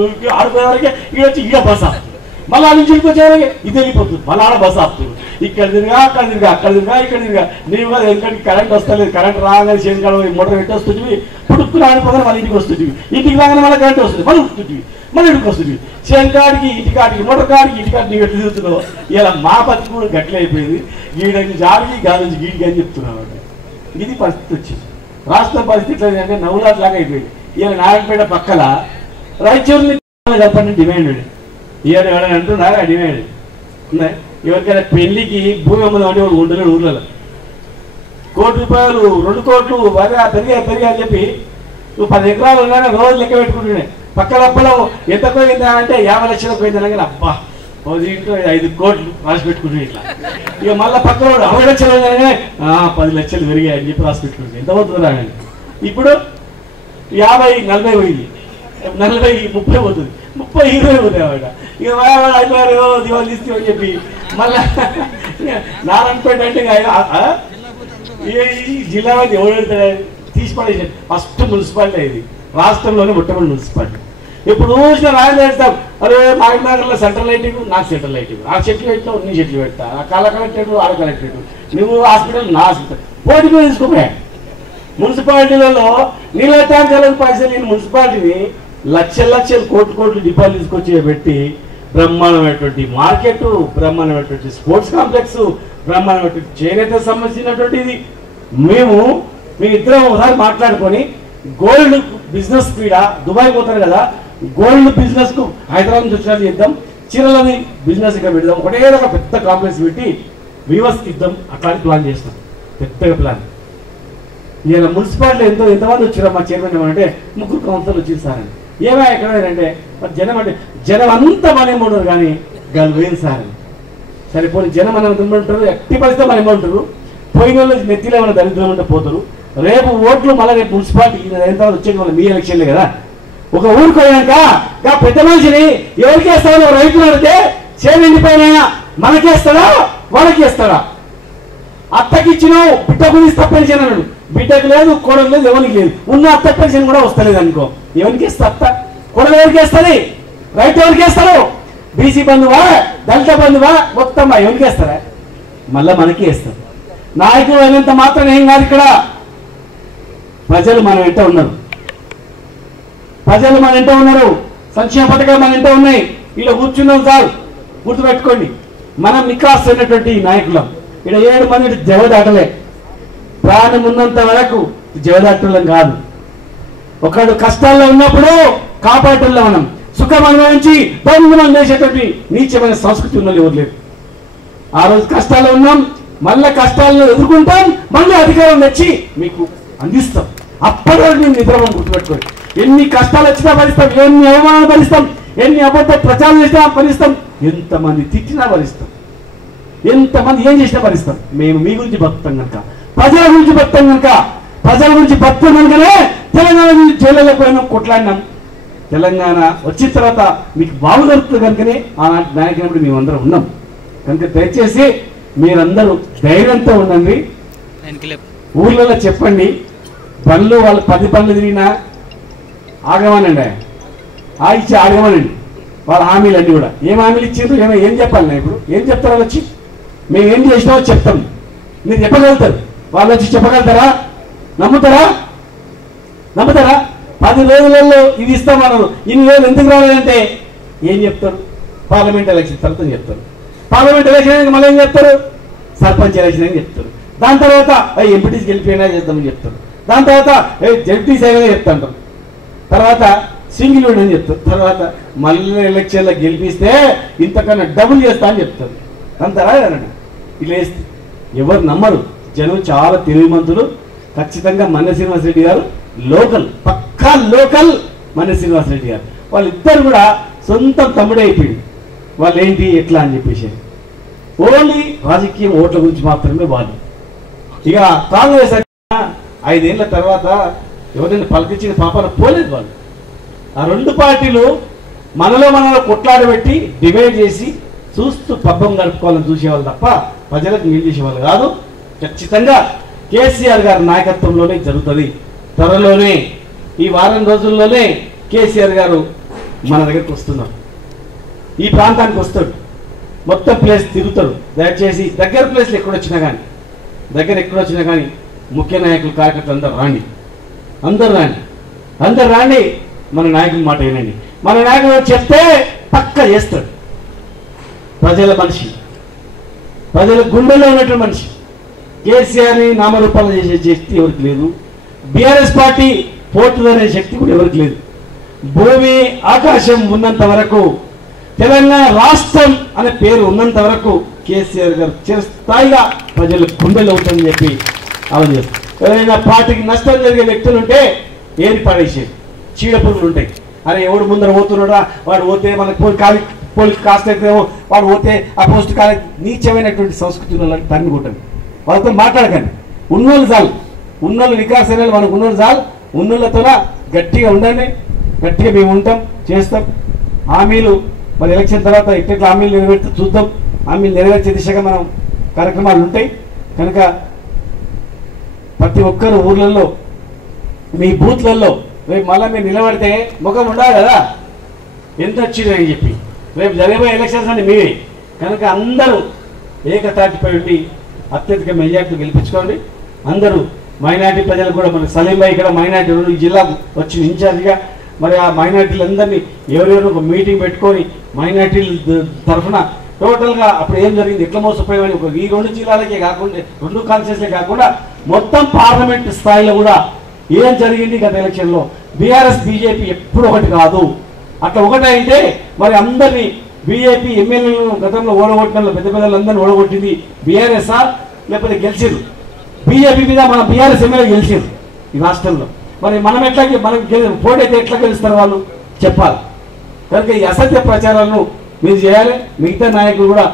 ఊరికి ఆడుకునే వరకే ఈడ వచ్చి ఈడ బస్సు ఆపుతుంది. మళ్ళీ నుంచి వచ్చేవరకే ఇది వెళ్ళిపోతుంది, మళ్ళీ ఆడ బస్సు ఆపుతుంది. ఇక్కడ తిరిగా అక్కడ తిరిగా అక్కడ తిరిగా ఇక్కడ తిరిగా నీవు కదా ఎందుకంటే కరెంట్ వస్తలేదు, కరెంట్ రాగానే చేనుకాడ మోటార్ పెట్టి వస్తుంది, పుట్టుకుని ఆడిపోతాను మళ్ళీ ఇంటికి వస్తుంది, ఇంటికి రాగానే మళ్ళీ కరెంట్ వస్తుంది, మళ్ళీ ఉడుతుంది, మళ్ళీ ఇంటికి వస్తుంది. చేనుకాడికి ఇంటికాడికి మోటార్ కాడికి ఇంటికాడికి నీకు ఎట్లా తిరుగుతున్నావు. ఇలా మా బతుకు కూడా గట్ల అయిపోయింది. గీడ నుంచి జాడికి గాలి నుంచి గీడికి అని చెప్తున్నావు. ఇది పరిస్థితి వచ్చింది. రాష్ట్రం పరిస్థితి అంటే నవ్వులాట్లాగా అయిపోయింది. ఇలా నారాయణపేట పక్కల రాయచూరుని చెప్పండి డిమాండ్ ఇవాళ ఎవరైనా అంటున్నారా డిమాండ్ ఉన్నాయి. ఎవరికైనా పెళ్లికి భూమి అమ్మదం అంటే వాళ్ళు ఉండలేడు ఊర్లలో. ₹1 కోట్లు 2 కోట్లు పెరిగా అని చెప్పి నువ్వు 10 ఎకరాలు ఉన్నాయని రోజు లెక్క పెట్టుకుంటున్నాయి. పక్కలప్పలో ఎంత పోయిందా అంటే 50 లక్షలకు పోయిందని కానీ అబ్బా ఇంట్లో 5 కోట్లు రాసి పెట్టుకుంటున్నాయి ఇట్లా. ఇక మళ్ళీ పక్కన 60 లక్షలు 10 లక్షలు పెరిగాయి అని చెప్పి రాసి పెట్టుకుంటుంది. ఎంత పోతుందా అని ఇప్పుడు 50 40 పోయింది, 40 30 పోతుంది, 30 20 పోతాయి అన్నమాట. ఇక అయిపోయారు దివాళి తీసుకో అని చెప్పి మళ్ళా నారాయణపేట అంటే ఈ జిల్లా వాళ్ళు ఎవరు పెడతాడు తీసి పడేసాడు. ఫస్ట్ మున్సిపాలిటీ ఇది రాష్ట్రంలోనే మొట్టమొదటి మున్సిపాలిటీ. ఇప్పుడు చూసిన రాయలు పెడతాం, అరే నాగనగర్లో సెంట్రల్ లైటింగ్ నాకు సెంట్రల్ లైటింగ్, ఆ చెట్లు పెట్టినా నీ చెట్లు పెడతా, ఆ కాల కలెక్టరేట్ ఆడ కలెక్టరేట్, నువ్వు హాస్పిటల్ నా హాస్పిటల్ పోటీ మీద తీసుకోపోయా. మున్సిపాలిటీలలో నీళ్ళ ట్యాంకర్లకు పైసలు నేను మున్సిపాలిటీని లక్షలు కోట్లు డిపాజిట్ తీసుకొచ్చి పెట్టి బ్రహ్మాండమైనటువంటి మార్కెట్, బ్రహ్మాండమైనటువంటి స్పోర్ట్స్ కాంప్లెక్స్, బ్రహ్మాండమైనటువంటి చేనేత సంబంధించినటువంటిది. మేము ఇద్దరం ఒకసారి మాట్లాడుకొని గోల్డ్ బిజినెస్ కూడా దుబాయ్ పోతారు కదా, గోల్డ్ బిజినెస్ కు హైదరాబాద్ నుంచి వచ్చినట్టు చేద్దాం, చీరలని బిజినెస్ ఇక్కడ పెడదాం, ఒకటే ఒక పెద్ద కాంప్లెక్స్ పెట్టి వ్యూవర్స్కి ఇద్దాం, అట్లాంటి ప్లాన్ చేస్తాం, పెద్దగా ప్లాన్. ఇలా మున్సిపాలిటీ ఎంతమంది వచ్చారో మా చైర్మన్ ఏమంటే 3 కౌన్సిలర్లు వచ్చింది సార్ అని. ఏమో ఎక్కడ అంటే జనం అంటే జనం అంతా మన ఏమంటారు కానీ గాలి పోయింది సార్ అని. సరే పోనీ జనం అని ఏమంటారు, ఎట్టి పరిస్థితి మన ఏమంటారు, పోయిన వాళ్ళు నెత్తిలో ఏమైనా దరిద్రం ఉంటే పోతారు. రేపు ఓట్లు మళ్ళీ రేపు మున్సిపాలిటీ వచ్చేది మళ్ళీ మీ ఎలక్షన్లే కదా. ఒక ఊరికి పోయాక పెద్ద మనిషిని ఎవరికి వేస్తాడో రైతులు అడిగితే చేనిండిపోయినా మనకేస్తాడా వాళ్ళకి వేస్తాడా? అత్తకి ఇచ్చినావు బిడ్డకు ఇస్తా పెన్షన్ అన్నాడు, బిడ్డకు లేదు కోడలు లేదు ఎవరికి లేదు, ఉన్న అత్త పెన్షన్ కూడా వస్తలేదు అనుకో, ఎవరికి ఇస్తా అత్త? కోడలు ఎవరికి వేస్తుంది? రైతు ఎవరికి వేస్తారు? బీసీ బంధువా దళిత బంధువా మొత్తం ఎవరికి వేస్తారా? మళ్ళా మనకి వేస్తారు. నాయకులు అయినంత మాత్రం ఏం కాదు, ఇక్కడ ప్రజలు మన వెంట ఉన్నారు, ప్రజలు మన వెంట ఉన్నారు, సంక్షేమ పథకాలు మన వెంట ఉన్నాయి. ఇలా కూర్చున్నాం సార్, గుర్తుపెట్టుకోండి, మనం నికాస్ అయినటువంటి నాయకులం. ఇక్కడ 7 మంది జవదాటలే, ప్రాణం ఉన్నంత వరకు జవదాటలం కాదు. ఒకడు కష్టాల్లో ఉన్నప్పుడు కాపాడటంలో మనం సుఖం అనుభవించి బంధుమం చేసేటువంటి నీచమైన సంస్కృతి ఉన్నది ఎవరు లేదు. ఆ రోజు కష్టాల్లో ఉన్నాం, మళ్ళీ కష్టాలను ఎదుర్కొంటాం, మళ్ళీ అధికారం తెచ్చి మీకు అందిస్తాం. అప్పటి వరకు మేము నిద్రమని గుర్తుపెట్టుకోండి. ఎన్ని కష్టాలు వచ్చినా భరిస్తాం, ఎన్ని అవమానాలు భరిస్తాం, ఎన్ని అబద్ధ ప్రచారం చేసినా భరిస్తాం, ఎంతమంది తిట్టినా భరిస్తాం, ఎంతమంది ఏం చేసినా భరిస్తాం. మేము మీ గురించి బతుకుతాం కనుక, ప్రజల గురించి బతుకుతాం కనుక, ప్రజల గురించి బతుకుతాం కనుకనే తెలంగాణ గురించి జైళ్ళలో పోయినాం, కొట్లాడినాం. తెలంగాణ వచ్చిన తర్వాత మీకు బాగు జరుగుతుంది కనుకనే ఆనాటి నాయకుడు మేమందరం ఉన్నాం. కనుక దయచేసి మీరందరూ ధైర్యంతో ఉండండి. ఊళ్ళలో చెప్పండి, పనులు వాళ్ళు 10 పనులు తిరిగినా ఆగమనండి, ఆగిచ్చి ఆగమనండి. వాళ్ళ హామీలు అన్నీ కూడా ఏం హామీలు ఇచ్చిండ్రు, ఏం చెప్పాలి నా ఇప్పుడు ఏం చెప్తారు? వచ్చి మేము ఏం చేసినామో చెప్తాం, మీరు చెప్పగలుగుతారు. వాళ్ళు వచ్చి చెప్పగలుగుతారా? నమ్ముతారా? 10 రోజులలో ఇది ఇస్తామన్నారు, ఇన్ని రోజులు ఎందుకు రాలేదంటే ఏం చెప్తారు? పార్లమెంట్ ఎలక్షన్ తర్వాత చెప్తారు, పార్లమెంట్ ఎలక్షన్ మళ్ళీ ఏం చెప్తారు? సర్పంచ్ ఎలక్షన్ అని చెప్తారు, దాని తర్వాత ఎంపీటీసీ గెలిపినా చేద్దామని చెప్తారు. దాని తర్వాత జడ్పీసీ అయినా చెప్తాంటారు. తర్వాత సింగిల్ అని చెప్తారు. తర్వాత మళ్ళీ ఎలక్షన్లో గెలిపిస్తే ఇంతకన్నా డబుల్ చేస్తా అని చెప్తారు. అంతరా కదండి. ఇలా వేస్తే ఎవరు నమ్మరు. జనం చాలా తెలివిమంతులు. ఖచ్చితంగా మన్నె శ్రీనివాసరెడ్డి గారు లోకల్, పక్కా లోకల్ మన్నె శ్రీనివాసరెడ్డి గారు. వాళ్ళిద్దరు కూడా సొంతం తమ్ముడే అయిపోయింది. వాళ్ళు ఏంటి ఎట్లా అని చెప్పేసి ఓన్లీ రాజకీయం ఓట్ల గురించి మాత్రమే వాళ్ళు. ఇక కాంగ్రెస్ 5 ఏళ్ల తర్వాత ఎవరైనా పలికించిన పాపన పోలేదు వాళ్ళు. ఆ 2 పార్టీలు మనలో కొట్లాడబెట్టి డివైడ్ చేసి చూస్తూ పబ్బం గడుపుకోవాలని చూసేవాళ్ళు తప్ప ప్రజలకు మేలు చేసేవాళ్ళు కాదు. ఖచ్చితంగా కేసీఆర్ గారి నాయకత్వంలోనే జరుగుతుంది. త్వరలోనే ఈ వారం రోజుల్లోనే కేసీఆర్ గారు మన దగ్గరికి వస్తున్నారు. ఈ ప్రాంతానికి వస్తాడు. మొత్తం ప్లేస్ తిరుగుతాడు. దయచేసి దగ్గర ప్లేస్లు ఎక్కడొచ్చినా కానీ ముఖ్య నాయకులు కార్యకర్తలు అందరూ రాండి. మన నాయకుల మాట వినండి. మన నాయకులు చెప్తే పక్క చేస్తాడు. ప్రజల మనిషి, ప్రజల గుండెలో ఉన్నటువంటి మనిషి. కేసీఆర్ని నామరూపాలు చేసే శక్తి ఎవరికి లేదు. బీఆర్ఎస్ పార్టీ పోతుందనే శక్తి కూడా ఎవరికి లేదు. భూమి ఆకాశం ఉన్నంత వరకు, తెలంగాణ రాష్ట్రం అనే పేరు ఉన్నంత వరకు కేసీఆర్ గారు చిరస్థాయిగా ప్రజల గుండెలు అవుతుందని చెప్పి ఆలోచిస్తారు. ఎవరైనా పార్టీకి నష్టం జరిగే వ్యక్తులు ఉంటే ఏది పడేసేది, చీడపురుగులు ఉంటాయి. అరే ఎవడు ముందర పోతున్నాడా, వాడు పోతే మనకు పోలీసు కాస్ట్ అవుతుందేమో, వాడు పోతే ఆ పోస్ట్ కాలే నీచమైనటువంటి సంస్కృతి వాళ్ళకి తన్ని కొట్టండి. వాళ్ళతో మాట్లాడకండి. ఉన్నోళ్ళు చాలు, ఉన్నోళ్ళు వికాస మనకు ఉన్నోళ్ళు చాలు. ఉన్నోళ్ళతో గట్టిగా ఉండండి. గట్టిగా మేము ఉంటాం, చేస్తాం. హామీలు మరి ఎలక్షన్ తర్వాత ఇట్లా హామీలు నెరవేర్చి చూద్దాం. హామీలు నెరవేర్చే దిశగా మనం కార్యక్రమాలు ఉంటాయి. కనుక ప్రతి ఒక్కరు ఊర్లలో, మీ బూత్లలో రేపు మళ్ళీ మీరు నిలబడితే ముఖం ఉండాలి కదా, ఎంత వచ్చిందని చెప్పి. రేపు జరిగే ఎలక్షన్స్ అంటే మీరే. కనుక అందరూ ఏకతాటిపై ఉండి అత్యధిక మెజార్టీ గెలిపించుకోండి. అందరూ మైనార్టీ ప్రజలు కూడా మన సలీం భాయ్ ఇక్కడ మైనార్టీ ఈ జిల్లాకు వచ్చిన ఇన్ఛార్జిగా మరి ఆ మైనార్టీలందరినీ ఎవరెవరు ఒక మీటింగ్ పెట్టుకొని మైనార్టీల తరఫున టోటల్గా అప్పుడు ఏం జరిగింది, ఎట్లా మోసపోయామని ఒక ఈ 2 జిల్లాలకే కాకుండా 2 కాన్స్టిట్యూన్సీలే కాకుండా మొత్తం పార్లమెంట్ స్థాయిలో కూడా ఏం జరిగింది గత ఎలక్షన్లో. బీఆర్ఎస్ బీజేపీ ఎప్పుడు ఒకటి కాదు. అట్లా ఒకటి అయితే మరి అందరినీ బీజేపీ ఎమ్మెల్యేలను గతంలో ఓడగొట్టిన పెద్ద పెద్దలందరినీ ఓడగొట్టింది బీఆర్ఎస్ఆ లేకపోతే గెలిచిరు బీజేపీ మీద? మన బీఆర్ఎస్ ఎమ్మెల్యే గెలిచిరు ఈ రాష్ట్రంలో. మరి మనం ఎట్లా మనకు పోటీ అయితే ఎట్లా గెలుస్తారు వాళ్ళు చెప్పాలి. కనుక ఈ అసత్య ప్రచారాలను మీరు చేయాలి. మిగతా నాయకులు కూడా